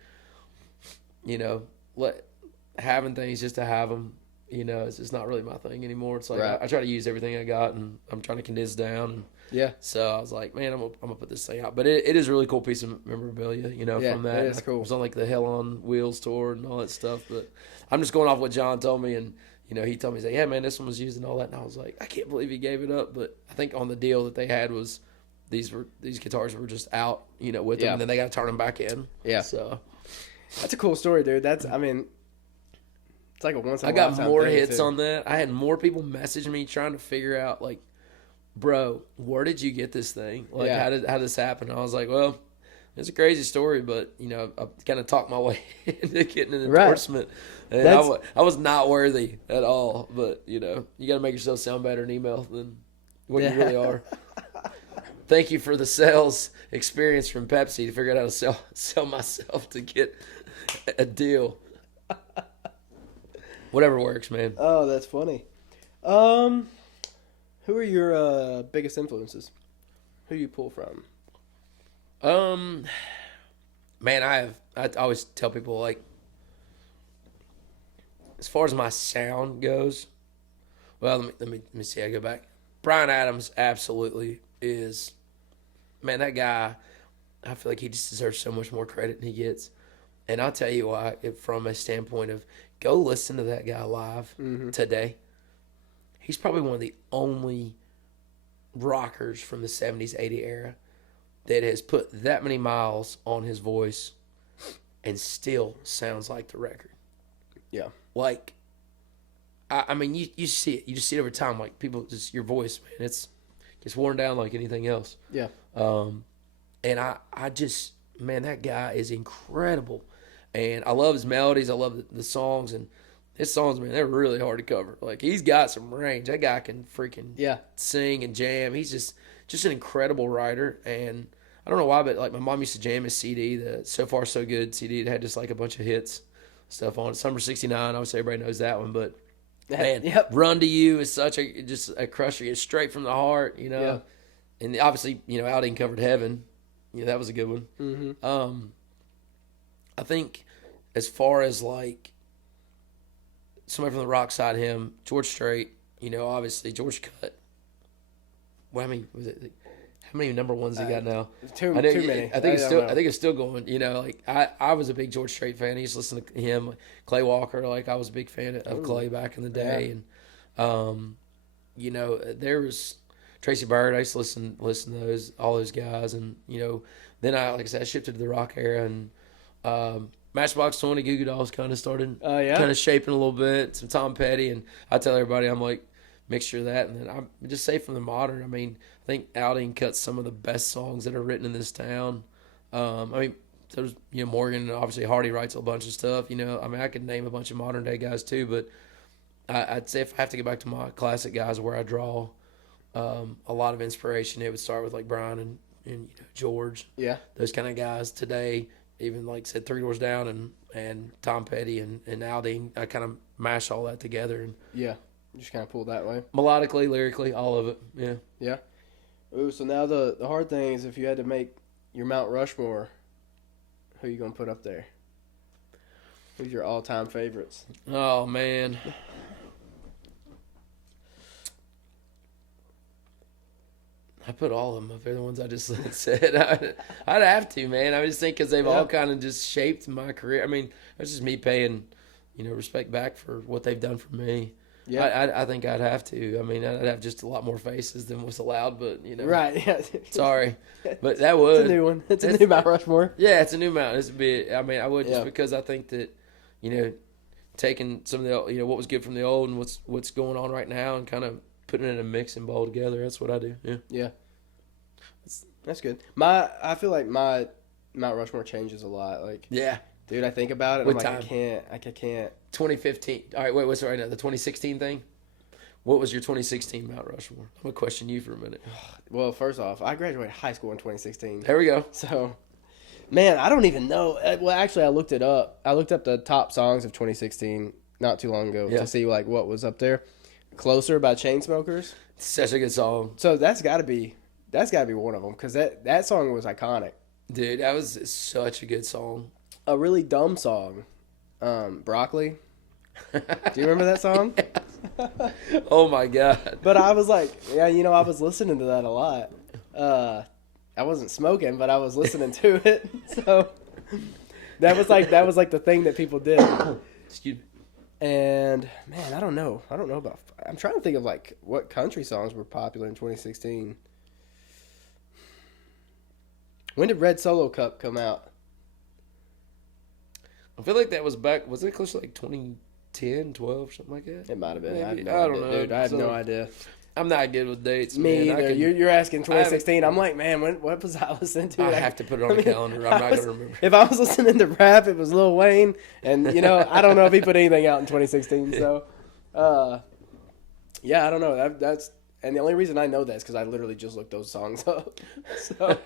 having things just to have them, it's just not really my thing anymore. It's like I try to use everything I got, and I'm trying to condense down. And so I was like, man, I'm gonna put this thing out. But it is a really cool piece of memorabilia, from that. It is cool. I was on like the Hell on Wheels tour and all that stuff. But I'm just going off what John told me, and he told me, he's like, yeah, man, this one was used and all that. And I was like, I can't believe he gave it up. But I think on the deal that they had was these guitars were just out, with them, and then they got to turn them back in. Yeah. So that's a cool story, dude. It's like a once in a I got lifetime more thing, hits too. on that. I had more people message me trying to figure out, like, bro, where did you get this thing? Like, how did this happen? I was like, well, it's a crazy story, but I kind of talked my way into getting an endorsement. And I was not worthy at all. But you got to make yourself sound better in email than what you really are. Thank you for the sales experience from Pepsi to figure out how to sell myself to get a deal. Whatever works, man. Oh, that's funny. Who are your biggest influences? Who do you pull from? Man, I always tell people, like, as far as my sound goes, Well, let me see. I go back. Bryan Adams absolutely is. Man, that guy. I feel like he just deserves so much more credit than he gets. And I'll tell you why. From a standpoint of go listen to that guy live today. He's probably one of the only rockers from the 70s, 80s era that has put that many miles on his voice and still sounds like the record. Yeah. Like, I mean, you see it. You just see it over time. Like, people, just your voice, man, it's worn down like anything else. Yeah. And I just, man, that guy is incredible. And I love his melodies. I love the songs. And his songs, man, they're really hard to cover. Like, he's got some range. That guy can freaking sing and jam. He's just an incredible writer. And I don't know why, but, like, my mom used to jam his CD, the So Far So Good CD. It had just, like, a bunch of hits stuff on it. Summer 69, obviously everybody knows that one. But, man, Run to You is such just a crusher. It's straight from the heart, you know. Yeah. And obviously, you know, Aldean covered Heaven. Yeah, that was a good one. Mm-hmm. I think as far as, like, somebody from the rock side of him, George Strait, you know, obviously George Cut. Well, I mean, how many number ones he got now? Too many. I think it's still going. You know, like I was a big George Strait fan. I used to listen to him, Clay Walker. Like I was a big fan of Clay back in the day, and you know, there was Tracy Byrd. I used to listen to all those guys, and you know, then like I said, I shifted to the rock era, and Matchbox 20, Goo Goo Dolls kind of started kind of shaping a little bit. Some Tom Petty, and I tell everybody I'm like mixture of that. And then I just say from the modern, I mean, I think Aldean cuts some of the best songs that are written in this town. I mean, there's, you know, Morgan, and obviously Hardy writes a bunch of stuff. You know, I mean, I could name a bunch of modern day guys too, but I'd say if I have to get back to my classic guys where I draw a lot of inspiration, it would start with like Brian and you know, George. Yeah. Those kind of guys today. Even like I said, Three Doors Down and Tom Petty and Aldean, I kind of mash all that together and just kind of pull that way. Melodically, lyrically, all of it. Yeah. Yeah. Ooh, so now the hard thing is if you had to make your Mount Rushmore, who are you gonna put up there? Who's your all-time favorites? Oh man. I put all of them up there, the ones I just said. I'd have to, man. I just think because they've all kind of just shaped my career. I mean, that's just me paying, you know, respect back for what they've done for me. Yeah, I think I'd have to. I mean, I'd have just a lot more faces than was allowed, but, you know. Right, yeah. Sorry. But that would. It's a new one. It's a new Mount Rushmore. Yeah, it's a new Mount. It's a bit, I mean, I would just because I think that, you know, taking some of the, you know, what was good from the old and what's going on right now and kind of putting it in a mix and bowl together. That's what I do. Yeah. Yeah. That's good. I feel like my Mount Rushmore changes a lot. Like, dude, I think about it. And I'm like, I can't. 2015. All right, wait. What's right now? The 2016 thing. What was your 2016 Mount Rushmore? I'm gonna question you for a minute. Well, first off, I graduated high school in 2016. There we go. So, man, I don't even know. Well, actually, I looked it up. I looked up the top songs of 2016 not too long ago to see like what was up there. Closer by Chainsmokers. Such a good song. So that's got to be one of them because that song was iconic. Dude, that was such a good song. A really dumb song, Broccoli. Do you remember that song? Oh my god! But I was like, I was listening to that a lot. I wasn't smoking, but I was listening to it. So that was like the thing that people did. Excuse me. And man, I don't know about. I'm trying to think of like what country songs were popular in 2016. When did Red Solo Cup come out? I feel like that was back. Was it close to like 2010, 12, something like that? It might have been. Maybe. I don't know, dude. I have no idea. I'm not good with dates. Me either. You're asking 2016. I'm like, man, what was I listening to? I have to put it on the calendar. I'm not going to remember. If I was listening to rap, it was Lil Wayne. And, I don't know if he put anything out in 2016. So, I don't know. That's and the only reason I know that is because I literally just looked those songs up. So,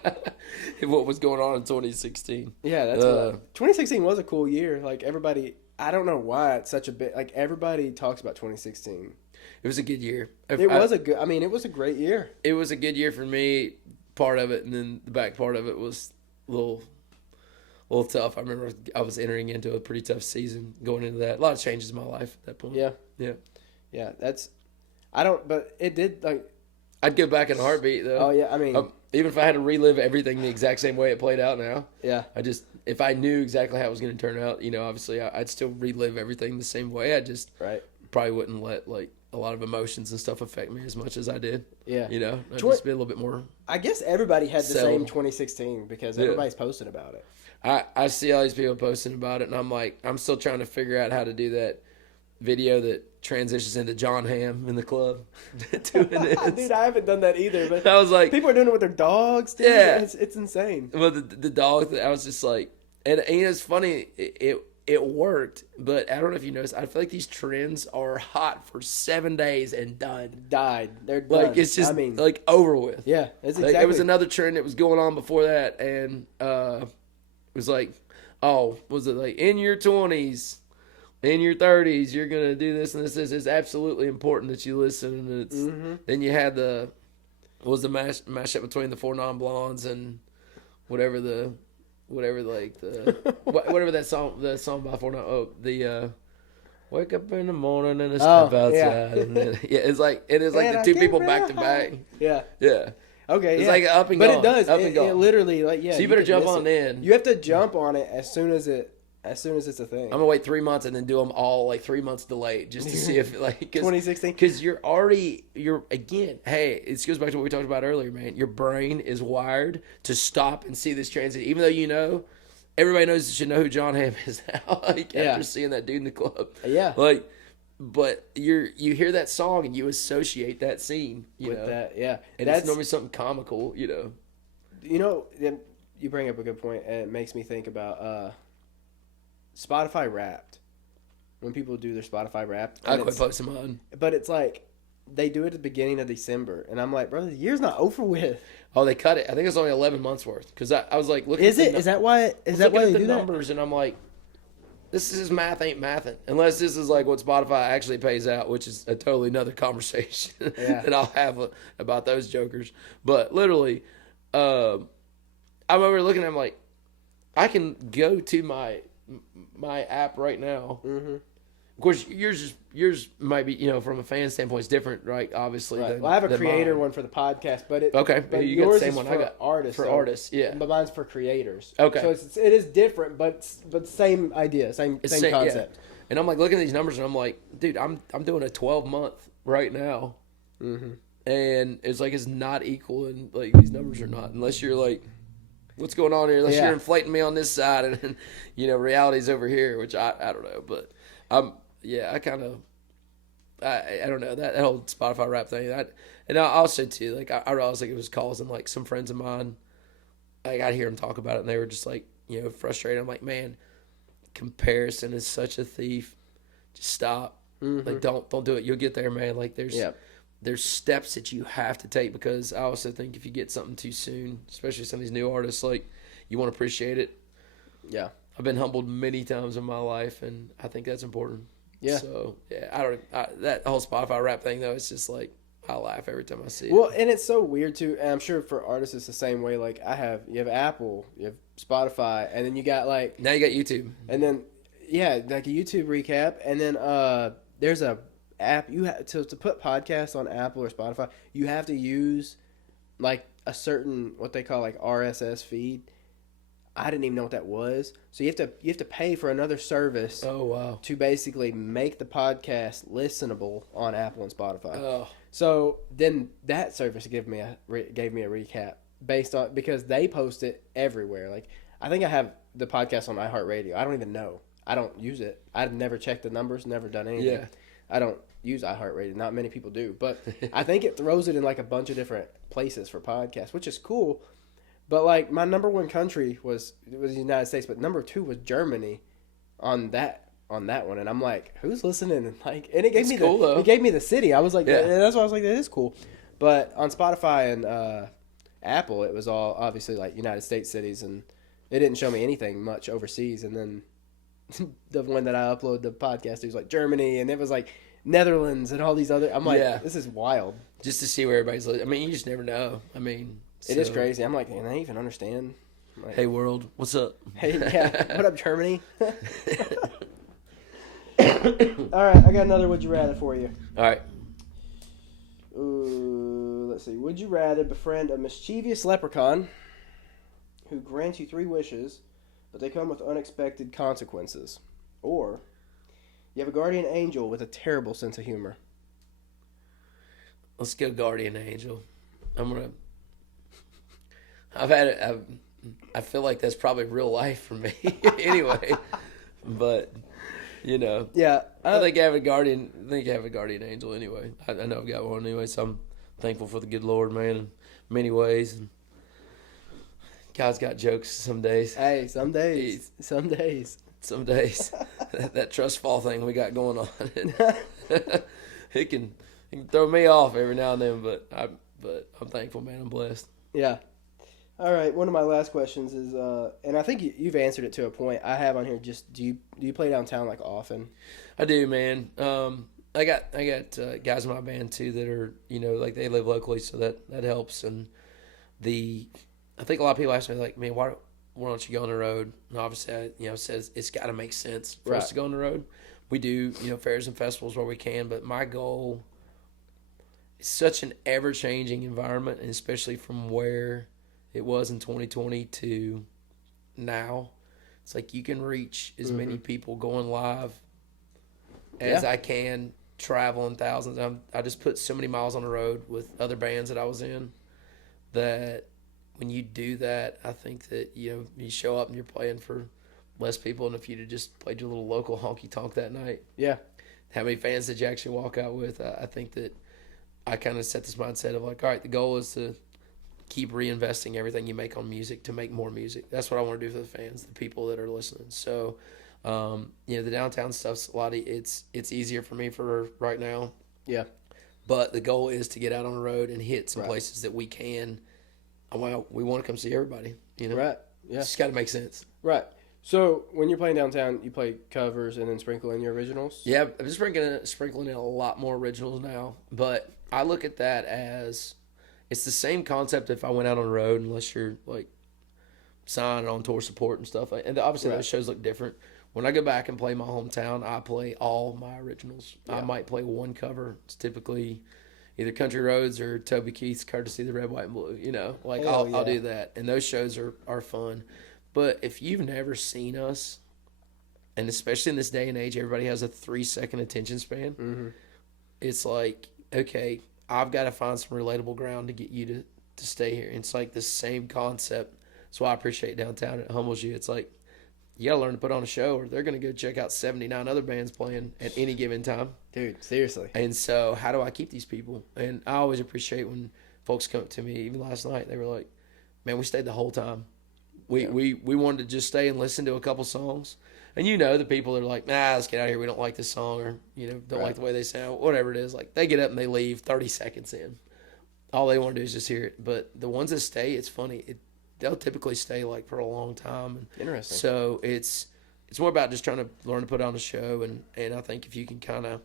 what was going on in 2016? Yeah, that's 2016 was a cool year. Like, everybody, I don't know why it's such a bit. Like, everybody talks about 2016. It was a good year. It was a great year. It was a good year for me, part of it, and then the back part of it was a little tough. I remember I was entering into a pretty tough season going into that. A lot of changes in my life at that point. Yeah. Yeah. Yeah, I don't, but it did like. I'd go back in a heartbeat though. Oh yeah, I mean, even if I had to relive everything the exact same way it played out now. Yeah. If I knew exactly how it was going to turn out, obviously I'd still relive everything the same way. I just probably wouldn't let like a lot of emotions and stuff affect me as much as I did. Yeah. I'd just be a little bit more. I guess everybody had the same 2016 because everybody's posting about it. I see all these people posting about it, and I'm like, I'm still trying to figure out how to do that video that transitions into John Hamm in the club. Dude, I haven't done that either. But I was like, people are doing it with their dogs. Dude. Yeah, it's insane. Well, the dog. I was just like, and it's funny. It worked, but I don't know if you noticed. I feel like these trends are hot for 7 days and done. Died. They're done. Like it's just like over with. Yeah, it's exactly. Like, it was another trend that was going on before that, and it was like, was it like in your 20s? In your 30s, you're going to do this and this. It's absolutely important that you listen. And it's Then you had the mashup between the Four Non-Blondes and whatever that song by Four Non. Wake up in the morning and step outside. Yeah. And then, it's like the two people back to back. Yeah. Yeah. Okay, it's like up and but gone. It does. It literally like So you better jump on in. You have to jump on it as soon as it's a thing. I'm gonna wait 3 months and then do them all like 3 months delayed just to see if like 2016. Because you're again. Hey, it goes back to what we talked about earlier, man. Your brain is wired to stop and see this transition, even though everybody should know who John Hamm is now. After seeing that dude in the club, but you hear that song and you associate that scene with that, and that's normally something comical, You bring up a good point, and it makes me think about Spotify Wrapped. When people do their Spotify Wrapped, I quit posting mine. But it's like they do it at the beginning of December, and I'm like, bro, the year's not over with. Oh, they cut it. I think it's only 11 months worth because I was like, looking. Is that why they do the numbers? And I'm like, this is math ain't mathing unless this is like what Spotify actually pays out, which is a totally another conversation that I'll have about those jokers. But literally, I'm over looking at them like, I can go to my app right now. Mm-hmm. Of course, yours might be, from a fan standpoint, it's different, right? Obviously. Right. Well, I have a creator one for the podcast, but But you got the same one I got. Artists. For artists, yeah. But mine's for creators. Okay. So it is different, but same idea, same concept. Yeah. And I'm like looking at these numbers, and I'm like, dude, I'm doing a 12-month right now, and it's like it's not equal, and like these numbers are not, unless you're like, what's going on here? Unless you're inflating me on this side, and reality's over here, which I don't know, but I kind of I don't know that whole Spotify rap thing. And I also too like I realized like it was causing like some friends of mine. Like I'd hear them talk about it, and they were just like frustrated. I'm like, man, comparison is such a thief. Just stop. Mm-hmm. Like don't do it. You'll get there, man. Like there's steps that you have to take, because I also think if you get something too soon, especially some of these new artists, like you want to appreciate it. Yeah, I've been humbled many times in my life, and I think that's important. Yeah. So that whole Spotify rap thing though, it's just like I laugh every time I see it. Well, and it's so weird too. And I'm sure for artists it's the same way. Like you have Apple, you have Spotify, and then you got like now you got YouTube, and then like a YouTube recap, and then there's a app you have to put podcasts on Apple or Spotify. You have to use like a certain what they call like RSS feed. I didn't even know what that was. So you have to pay for another service. Oh wow! To basically make the podcast listenable on Apple and Spotify. Oh. So then that service gave me a recap based on, because they post it everywhere. Like I think I have the podcast on iHeartRadio. I don't even know. I don't use it. I've never checked the numbers. Never done anything. Yeah. I don't use iHeartRadio. Not many people do, but I think it throws it in like a bunch of different places for podcasts, which is cool. But like my number one country was the United States, but number two was Germany on that one, and I'm like, who's listening? And like, and it gave me the city. I was like, that's why I was like, that is cool. But on Spotify and Apple, it was all obviously like United States cities, and it didn't show me anything much overseas. And then the one that I uploaded the podcast to was like Germany, and it was like Netherlands and all these other. I'm like, this is wild. Just to see where everybody's listening. I mean, you just never know. I mean. It is crazy. I'm like, can I even understand? Like, hey, world. What's up? Hey, yeah. What up, Germany? All right. I got another Would You Rather for you. All right. Let's see. Would you rather befriend a mischievous leprechaun who grants you 3 wishes, but they come with unexpected consequences, or you have a guardian angel with a terrible sense of humor? Let's go guardian angel. I've had it. I feel like that's probably real life for me anyway. But Yeah, I think I have a guardian. I think I have a guardian angel anyway. I know I've got one anyway, so I'm thankful for the good Lord, man, in many ways. And God's got jokes some days. Hey, some days. Some days, that trust fall thing we got going on, it can throw me off every now and then. But I'm thankful, man. I'm blessed. Yeah. All right. One of my last questions is, and I think you've answered it to a point. I have on here. Just do you play downtown like often? I do, man. I got guys in my band too that are like they live locally, so that helps. And I think a lot of people ask me like, man, why don't you go on the road? And obviously, I says it's got to make sense for us to go on the road. We do fairs and festivals where we can, but my goal is such an ever changing environment, and especially from where it was in 2020 to now. It's like you can reach as many people going live as I can, traveling thousands. I just put so many miles on the road with other bands that I was in that when you do that, I think that you show up and you're playing for less people than if you'd have just played your little local honky tonk that night. Yeah. How many fans did you actually walk out with? I think that I kind of set this mindset of like, all right, the goal is to keep reinvesting everything you make on music to make more music. That's what I want to do for the fans, the people that are listening. So, the downtown stuff's a lot. It's easier for me for right now. Yeah. But the goal is to get out on the road and hit some places that we can. Well, we want to come see everybody. Right. Yeah. It's got to make sense. Right. So when you're playing downtown, you play covers and then sprinkle in your originals? Yeah, I'm just sprinkling in a lot more originals now. But I look at that as it's the same concept if I went out on the road, unless you're like signed on tour support and stuff. And obviously those shows look different. When I go back and play my hometown, I play all my originals. Yeah. I might play one cover. It's typically either Country Roads or Toby Keith's Courtesy of the Red, White, and Blue. I'll do that. And those shows are fun. But if you've never seen us, and especially in this day and age, everybody has a 3-second attention span. Mm-hmm. It's like, okay, I've got to find some relatable ground to get you to stay here. And it's like the same concept. That's why I appreciate downtown. It humbles you. It's like, you got to learn to put on a show or they're going to go check out 79 other bands playing at any given time. Dude, seriously. And so how do I keep these people? And I always appreciate when folks come up to me. Even last night, they were like, man, we stayed the whole time. We wanted to just stay and listen to a couple songs. And the people are like, nah, let's get out of here. We don't like this song or, don't like the way they sound, whatever it is. Like, they get up and they leave 30 seconds in. All they want to do is just hear it. But the ones that stay, it's funny. They'll typically stay, like, for a long time. Interesting. So it's more about just trying to learn to put on a show. And I think if you can kind of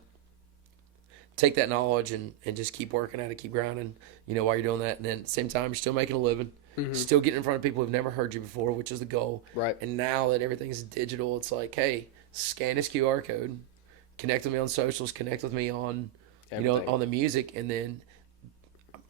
take that knowledge and just keep working at it, keep grinding, while you're doing that. And then at the same time, you're still making a living. Mm-hmm. Still getting in front of people who've never heard you before, which is the goal. Right. And now that everything's digital, it's like, hey, scan this QR code, connect with me on socials, connect with me on, on the music, and then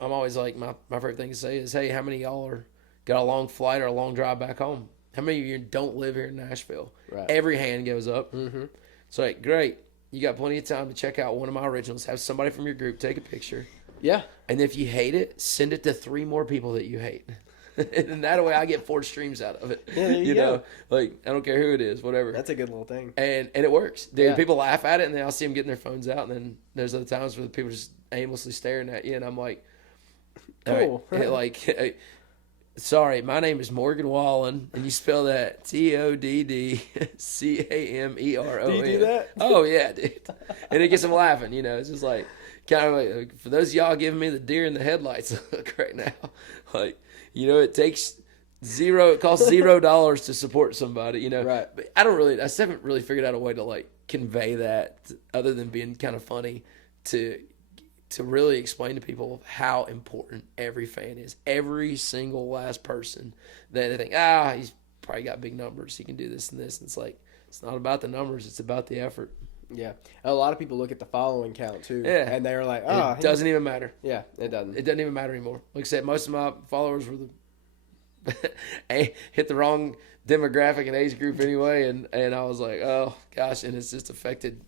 I'm always like, my favorite thing to say is, hey, how many of y'all got a long flight or a long drive back home? How many of you don't live here in Nashville? Right. Every hand goes up. Mm-hmm. It's like, great, you got plenty of time to check out one of my originals. Have somebody from your group take a picture. Yeah. And if you hate it, send it to 3 more people that you hate. And that way I get 4 streams out of it. Yeah, you go. Like, I don't care who it is, whatever. That's a good little thing. And it works. Dude, people laugh at it, and then I'll see them getting their phones out, and then there's other times where the people just aimlessly staring at you, and I'm like, cool. Right. Hey, sorry, my name is Morgan Wallen, and you spell that TODDCAMERON. Do you do that? Oh, yeah, dude. And it gets them laughing, It's just like, kind of like, for those of y'all giving me the deer in the headlights look right now, like, it costs $0 to support somebody, Right. But I still haven't really figured out a way to like convey that other than being kind of funny to really explain to people how important every fan is. Every single last person that they think, he's probably got big numbers. He can do this and this. And it's like, it's not about the numbers. It's about the effort. Yeah, a lot of people look at the following count too. Yeah. And they're like, It doesn't even matter. Yeah, it doesn't. It doesn't even matter anymore. Like I said, most of my followers were hit the wrong demographic and age group anyway, and I was like, oh gosh, and it's just affected,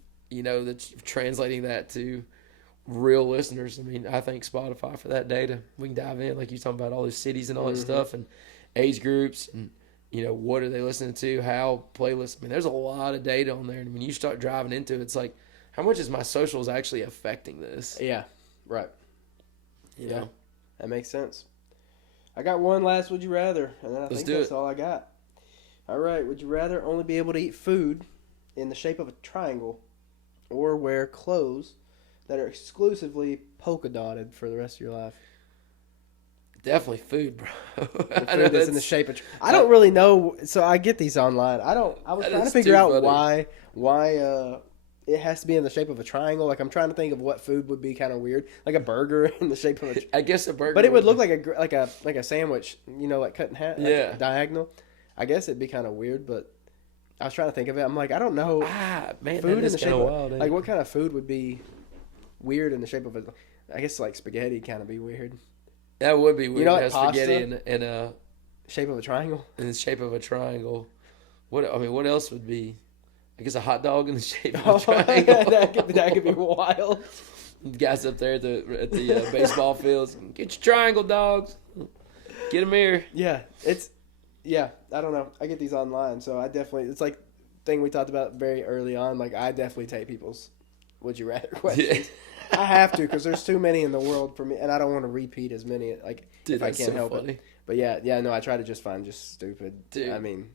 translating that to real listeners. I mean, I thank Spotify for that data. We can dive in, like you talking about all these cities and all that stuff and age groups and what are they listening to, how playlists. I mean, there's a lot of data on there, and when you start driving into it, it's like, how much is my socials actually affecting this? Yeah, right. You know? That makes sense. I got one last would you rather, and then I think that's all I got. All right, would you rather only be able to eat food in the shape of a triangle or wear clothes that are exclusively polka dotted for the rest of your life? Definitely food, bro. Food that's in the shape of. I don't really know, so I get these online. I was trying to figure out why it has to be in the shape of a triangle. Like I'm trying to think of what food would be kind of weird, like a burger in the shape of a. I guess a burger, but it would look like a sandwich, like cut in half, yeah, diagonal. I guess it'd be kind of weird, but I was trying to think of it. I'm like, I don't know. Man, food in the shape of like what kind of food would be weird in the shape of a? I guess like spaghetti kind of be weird. That would be weird. Like spaghetti in a shape of a triangle. In the shape of a triangle. What else would be? I guess a hot dog in the shape of a triangle. that could be wild. Guys up there at the baseball fields, get your triangle dogs. Get them here. Yeah, I don't know. I get these online, so I definitely. It's like thing we talked about very early on. Like I definitely take people's would you rather questions. Yeah. I have to because there's too many in the world for me, and I don't want to repeat as many. Like Dude, if I can't help funny. it. But no, I try to just find just stupid. Dude. I mean,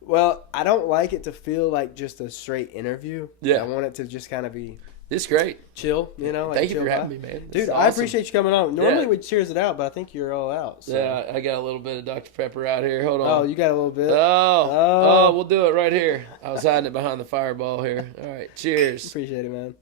well, I don't like it to feel like just a straight interview. Yeah, I want it to just kind of be. This great, chill. Like thank you for vibe. having me, man. Dude, I appreciate you coming on. Normally we cheers it out, but I think you're all out. So. Yeah, I got a little bit of Dr. Pepper out here. Hold on. Oh, you got a little bit. Oh, we'll do it right here. I was hiding it behind the fireball here. All right, cheers. Appreciate it, man.